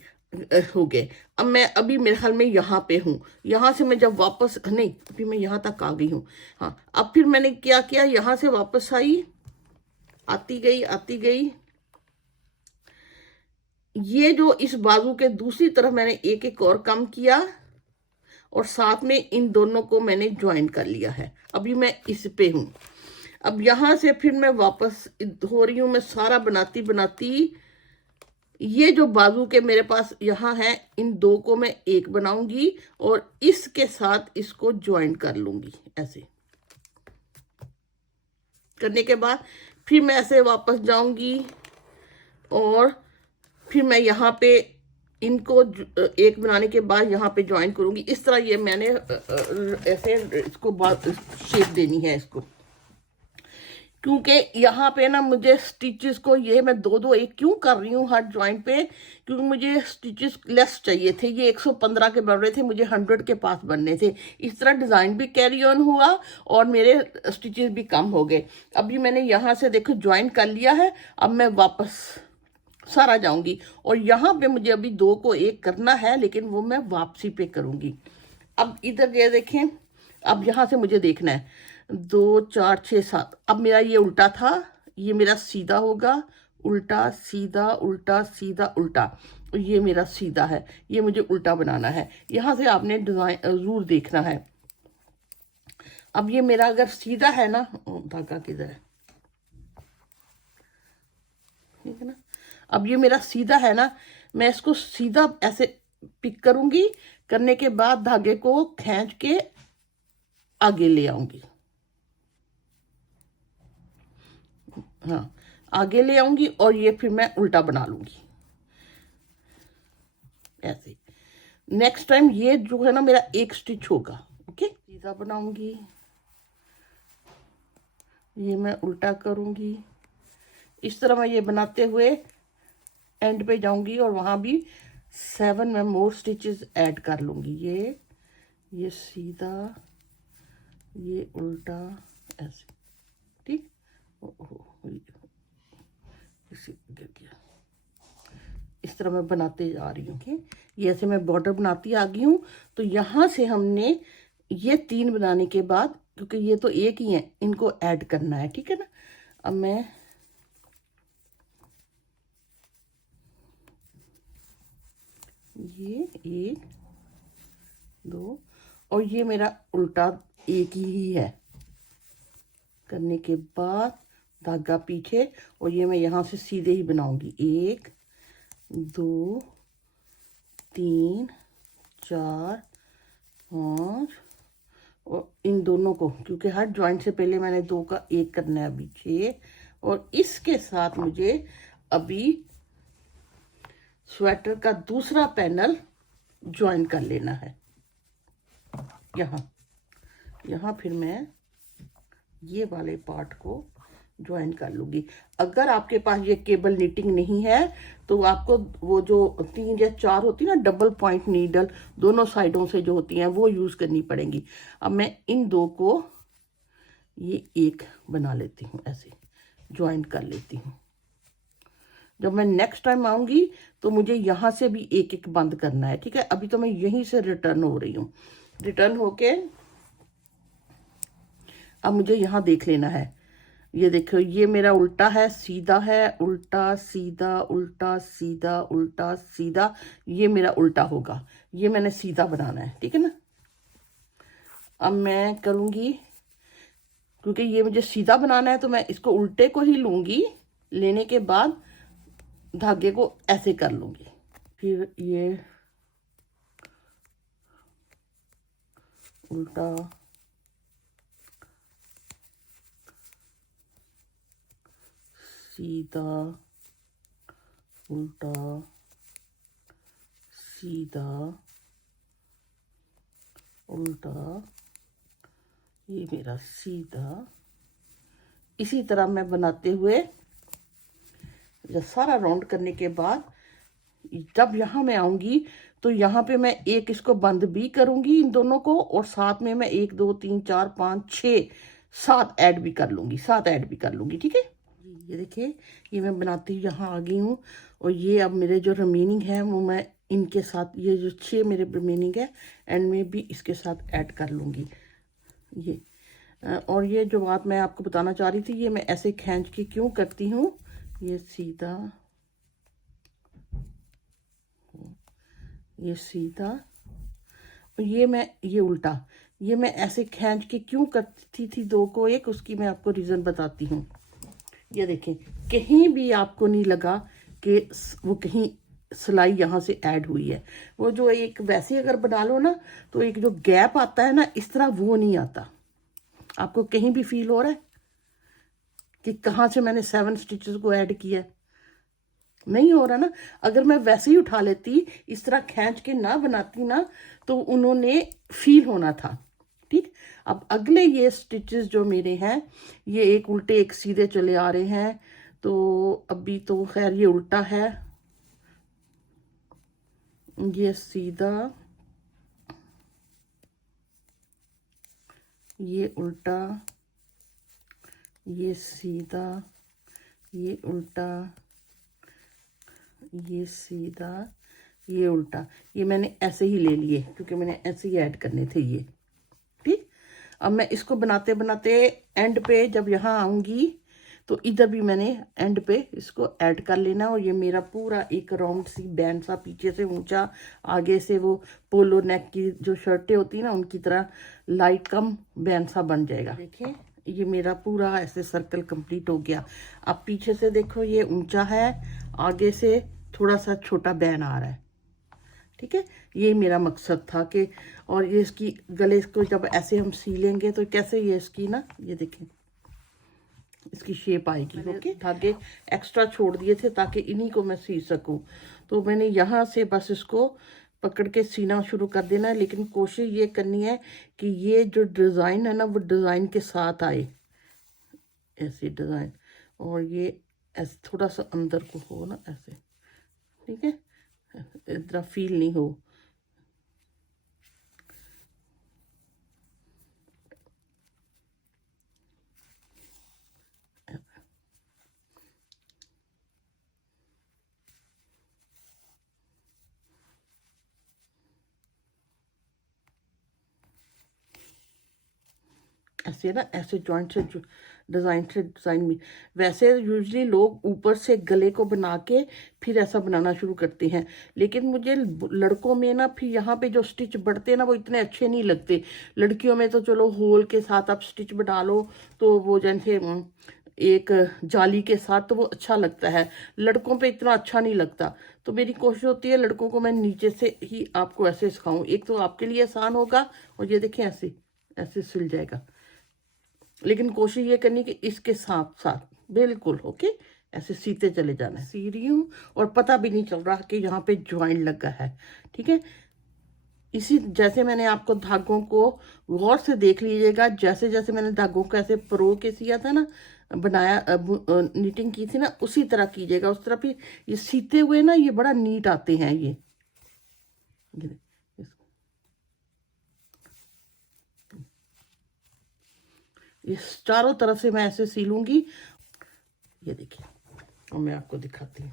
हो गए। अब मैं अभी मेरे ख्याल में यहाँ पे हूँ, यहाँ से मैं जब वापस, नहीं अभी मैं यहाँ तक आ गई हूँ, हाँ। अब फिर मैंने क्या किया, यहाँ से वापस आई, आती गई, ये जो इस बाजू के दूसरी तरफ मैंने एक एक और कम किया और साथ में इन दोनों को मैंने ज्वाइन कर लिया है। अभी मैं इस पे हूँ। अब यहाँ से फिर मैं वापस हो रही हूँ, मैं सारा बनाती ये जो बाजू के मेरे पास यहाँ है, इन 2 को मैं 1 बनाऊंगी और इसके साथ इसको ज्वाइन कर लूंगी। ऐसे करने के बाद फिर मैं ऐसे वापस जाऊंगी और फिर मैं यहाँ पे इनको 1 बनाने के बाद यहाँ पे ज्वाइन करूंगी। इस तरह ये मैंने ऐसे इसको शेप देनी है इसको। क्योंकि यहाँ पे ना मुझे स्टिचेस को ये मैं दो दो एक क्यों कर रही हूँ हर जॉइंट पे, क्योंकि मुझे स्टिचेस लेस चाहिए थे। ये 115 के बन रहे थे, मुझे 100 के पास बनने थे। इस तरह डिज़ाइन भी कैरी ऑन हुआ और मेरे स्टिचेस भी कम हो गए। अभी मैंने यहाँ से देखो ज्वाइन कर लिया है, अब मैं वापस सारा जाऊंगी और यहाँ पे मुझे अभी दो को एक करना है, लेकिन वो मैं वापसी पे करूंगी। अब इधर ये देखें, अब यहाँ से मुझे देखना है 2 4 6 7। अब मेरा ये उल्टा था, ये मेरा सीधा होगा, उल्टा सीधा उल्टा सीधा उल्टा, और ये मेरा सीधा है, ये मुझे उल्टा बनाना है। यहाँ से आपने डिजाइन जरूर देखना है। अब ये मेरा अगर सीधा है ना, धागा किधर है, ठीक है ना। अब ये मेरा सीधा है ना, मैं इसको सीधा ऐसे पिक करूंगी, करने के बाद धागे को खींच के आगे ले आऊंगी। हाँ, आगे ले आऊंगी और ये फिर मैं उल्टा बना लूंगी ऐसे। नेक्स्ट टाइम ये जो है ना मेरा एक स्टिच होगा। ओके, सीधा बनाऊंगी, ये मैं उल्टा करूंगी। इस तरह मैं ये बनाते हुए एंड पे जाऊंगी और वहां भी 7 में मोर स्टिचेस ऐड कर लूंगी। ये सीधा, ये उल्टा, ऐसे, ठीक। इस तरह मैं बनाते जा रही हूँ। ये ऐसे मैं बॉर्डर बनाती आ गई हूँ। तो यहाँ से हमने ये 3 बनाने के बाद, क्योंकि ये तो एक ही है, इनको ऐड करना है, ठीक है ना। अब मैं ये 1 2 और ये मेरा उल्टा एक ही है, करने के बाद धागा पीछे और ये मैं यहाँ से सीधे ही बनाऊंगी। 1 2 3 4 5 और इन दोनों को, क्योंकि हर जॉइंट से पहले मैंने 2 का 1 करना है, अभी 6। और इसके साथ मुझे अभी स्वेटर का दूसरा पैनल ज्वाइन कर लेना है। यहाँ फिर मैं ये वाले पार्ट को ज्वाइन कर लूंगी। अगर आपके पास ये केबल निटिंग नहीं है तो आपको वो जो 3 या 4 होती है ना डबल पॉइंट नीडल, दोनों साइडों से जो होती हैं, वो यूज करनी पड़ेंगी। अब मैं इन 2 को ये एक बना लेती हूँ, ऐसे ज्वाइन कर लेती हूँ। जब मैं नेक्स्ट टाइम आऊंगी तो मुझे यहाँ से भी एक एक बंद करना है, ठीक है। अभी तो मैं यहीं से रिटर्न हो रही हूँ। रिटर्न होके अब मुझे यहाँ देख लेना है। ये देखो, ये मेरा उल्टा है, सीधा है, उल्टा सीधा उल्टा सीधा उल्टा सीधा, ये मेरा उल्टा होगा। ये मैंने सीधा बनाना है, ठीक है ना। अब मैं करूँगी, क्योंकि ये मुझे सीधा बनाना है तो मैं इसको उल्टे को ही लूँगी, लेने के बाद धागे को ऐसे कर लूँगी। फिर ये उल्टा सीधा उल्टा सीधा उल्टा, ये मेरा सीधा। इसी तरह मैं बनाते हुए जब सारा राउंड करने के बाद जब यहाँ मैं आऊंगी तो यहाँ पे मैं एक इसको बंद भी करूंगी इन दोनों को, और साथ में मैं 1 2 3 4 5 6 7 ऐड भी कर लूंगी, 7 ऐड भी कर लूंगी, ठीक है। ये देखिए, ये मैं बनाती यहाँ आ गई हूँ और ये अब मेरे जो रिमेनिंग है वो मैं इनके साथ, ये जो 6 मेरे रिमेनिंग है एंड में भी इसके साथ ऐड कर लूँगी ये। और ये जो बात मैं आपको बताना चाह रही थी, ये मैं ऐसे खींच के क्यों करती हूँ, ये सीधा, ये सीधा, और ये उल्टा, ये मैं ऐसे खींच के क्यों करती थी 2 को 1, उसकी मैं आपको रीज़न बताती हूँ। ये देखें, कहीं भी आपको नहीं लगा कि वो कहीं सिलाई यहाँ से ऐड हुई है। वो जो एक वैसे अगर बना लो ना तो एक जो गैप आता है ना इस तरह, वो नहीं आता। आपको कहीं भी फील हो रहा है कि कहाँ से मैंने 7 स्टिचेस को ऐड किया? नहीं हो रहा ना। अगर मैं वैसे ही उठा लेती, इस तरह खींच के ना बनाती ना, तो उन्होंने फील होना था, ठीक। अब अगले ये स्टिचेस जो मेरे हैं, ये एक उल्टे एक सीधे चले आ रहे हैं। तो अभी तो खैर ये उल्टा है, ये सीधा, ये उल्टा, ये सीधा, ये उल्टा, ये सीधा, ये उल्टा। ये मैंने ऐसे ही ले लिए क्योंकि मैंने ऐसे ही ऐड करने थे ये। ठीक, अब मैं इसको बनाते बनाते एंड पे जब यहाँ आऊंगी तो इधर भी मैंने एंड पे इसको ऐड कर लेना। और ये मेरा पूरा एक राउंड सी बैंड सा, पीछे से ऊंचा, आगे से वो पोलो नेक की जो शर्टें होती है ना उनकी तरह लाइट कम बैंड सा बन जाएगा। देखिए ये मेरा पूरा ऐसे सर्कल कंप्लीट हो गया। अब पीछे से देखो ये ऊंचा है, आगे से थोड़ा सा छोटा बैंड आ रहा है। ठीक है, ये मेरा मकसद था कि, और ये इसकी गले को जब ऐसे हम सी लेंगे तो कैसे ये इसकी ना, ये देखें इसकी शेप आएगी। ओके, धागे एक्स्ट्रा छोड़ दिए थे ताकि इन्हीं को मैं सी सकूं। तो मैंने यहाँ से बस इसको पकड़ के सीना शुरू कर देना है, लेकिन कोशिश ये करनी है कि ये जो डिज़ाइन है ना वो डिज़ाइन के साथ आए, ऐसे डिज़ाइन, और ये ऐसे थोड़ा सा अंदर को हो ना ऐसे। ठीक है, इतना फील नहीं हो। ऐसे ना, ऐसे जॉइंट से डिज़ाइन में, वैसे यूजली लोग ऊपर से गले को बना के फिर ऐसा बनाना शुरू करते हैं, लेकिन मुझे लड़कों में ना फिर यहाँ पे जो स्टिच बढ़ते हैं ना वो इतने अच्छे नहीं लगते। लड़कियों में तो चलो होल के साथ आप स्टिच बना लो तो वो जैसे एक जाली के साथ तो वो अच्छा लगता है, लड़कों पे इतना अच्छा नहीं लगता। तो मेरी कोशिश होती है लड़कों को मैं नीचे से ही आपको ऐसे सिखाऊं, एक तो आपके लिए आसान होगा और ये देखें ऐसे ऐसे सिल जाएगा। लेकिन कोशिश ये करनी कि इसके साथ साथ बिल्कुल ओके ऐसे सीते चले जाना है। सी रही हूँ और पता भी नहीं चल रहा कि यहाँ पे ज्वाइंट लगा है। ठीक है, इसी जैसे मैंने आपको धागों को गौर से देख लीजिएगा, जैसे जैसे मैंने धागों को ऐसे परो के सिया था ना, बनाया नीटिंग की थी ना, उसी तरह कीजिएगा। उस तरह भी ये सीते हुए ना ये बड़ा नीट आते हैं ये चारों तरफ से मैं ऐसे सीलूंगी। ये देखिए, और मैं आपको दिखाती हूँ,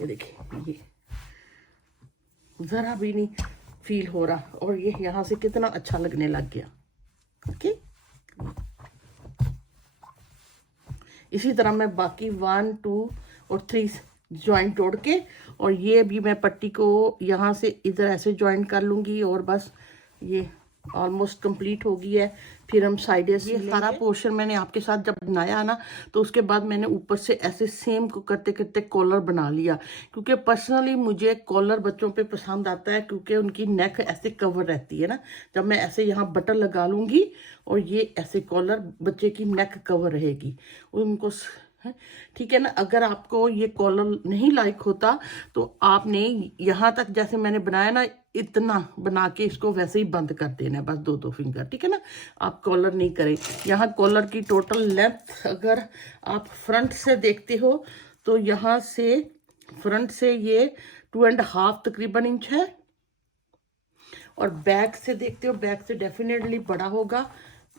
ये देखिए ये जरा भी नहीं फील हो रहा और ये यहाँ से कितना अच्छा लगने लग गया। ओके, इसी तरह मैं बाकी 1 2 और 3 ज्वाइंट तोड़ के, और ये भी मैं पट्टी को यहाँ से इधर ऐसे ज्वाइंट कर लूंगी और बस ये ऑलमोस्ट कंप्लीट हो गई है। फिर हम साइड से सारा पोर्शन मैंने आपके साथ जब बनाया ना तो उसके बाद मैंने ऊपर से ऐसे सेम को करते करते कॉलर बना लिया, क्योंकि पर्सनली मुझे कॉलर बच्चों पे पसंद आता है क्योंकि उनकी नेक ऐसे कवर रहती है ना। जब मैं ऐसे यहाँ बटन लगा लूंगी और ये ऐसे कॉलर बच्चे की नेक कवर रहेगी उनको। ठीक है ना, अगर आपको ये कॉलर नहीं लाइक होता तो आपने यहाँ तक जैसे मैंने बनाया ना इतना बना के इसको वैसे ही बंद कर देना है, बस 2 फिंगर। ठीक है ना, आप कॉलर नहीं करें। यहाँ कॉलर की टोटल लेंथ अगर आप फ्रंट से देखते हो तो यहाँ से फ्रंट से ये 2.5 तकरीबन इंच है, और बैक से देखते हो, बैक से डेफिनेटली बड़ा होगा।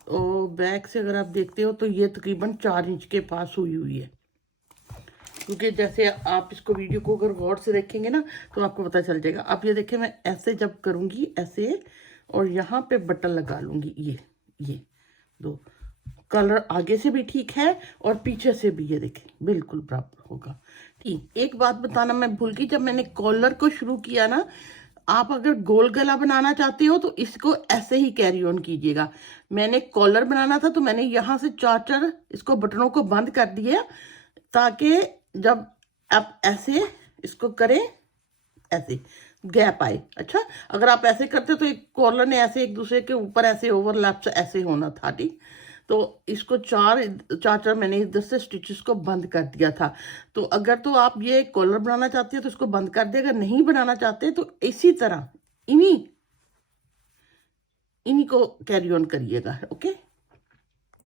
और बैक से अगर आप देखते हो तो ये तकरीबन 4 इंच के पास हुई है, क्योंकि जैसे आप इसको वीडियो को अगर गौर से देखेंगे ना तो आपको पता चल जाएगा। अब ये देखिए मैं ऐसे जब करूँगी ऐसे, और यहाँ पे बटन लगा लूँगी, ये 2 कलर आगे से भी ठीक है और पीछे से भी, ये देखें बिल्कुल बराबर होगा। ठीक, एक बात बताना मैं भूल गई, जब मैंने कॉलर को शुरू किया ना, आप अगर गोल गला बनाना चाहते हो तो इसको ऐसे ही कैरी ऑन कीजिएगा। मैंने कॉलर बनाना था तो मैंने यहाँ से 4 इसको बटनों को बंद कर दिया ताकि जब आप ऐसे इसको करें ऐसे गैप आए। अच्छा, अगर आप ऐसे करते तो एक कॉलर ने ऐसे एक दूसरे के ऊपर ऐसे ओवरलैप से ऐसे होना था। ठीक, तो इसको 4 मैंने इधर से स्टिचेस को बंद कर दिया था। तो अगर तो आप ये कॉलर बनाना चाहते हो तो इसको बंद कर दे, अगर नहीं बनाना चाहते तो इसी तरह इन्हीं इन्हीं को कैरी ऑन करिएगा। ओके।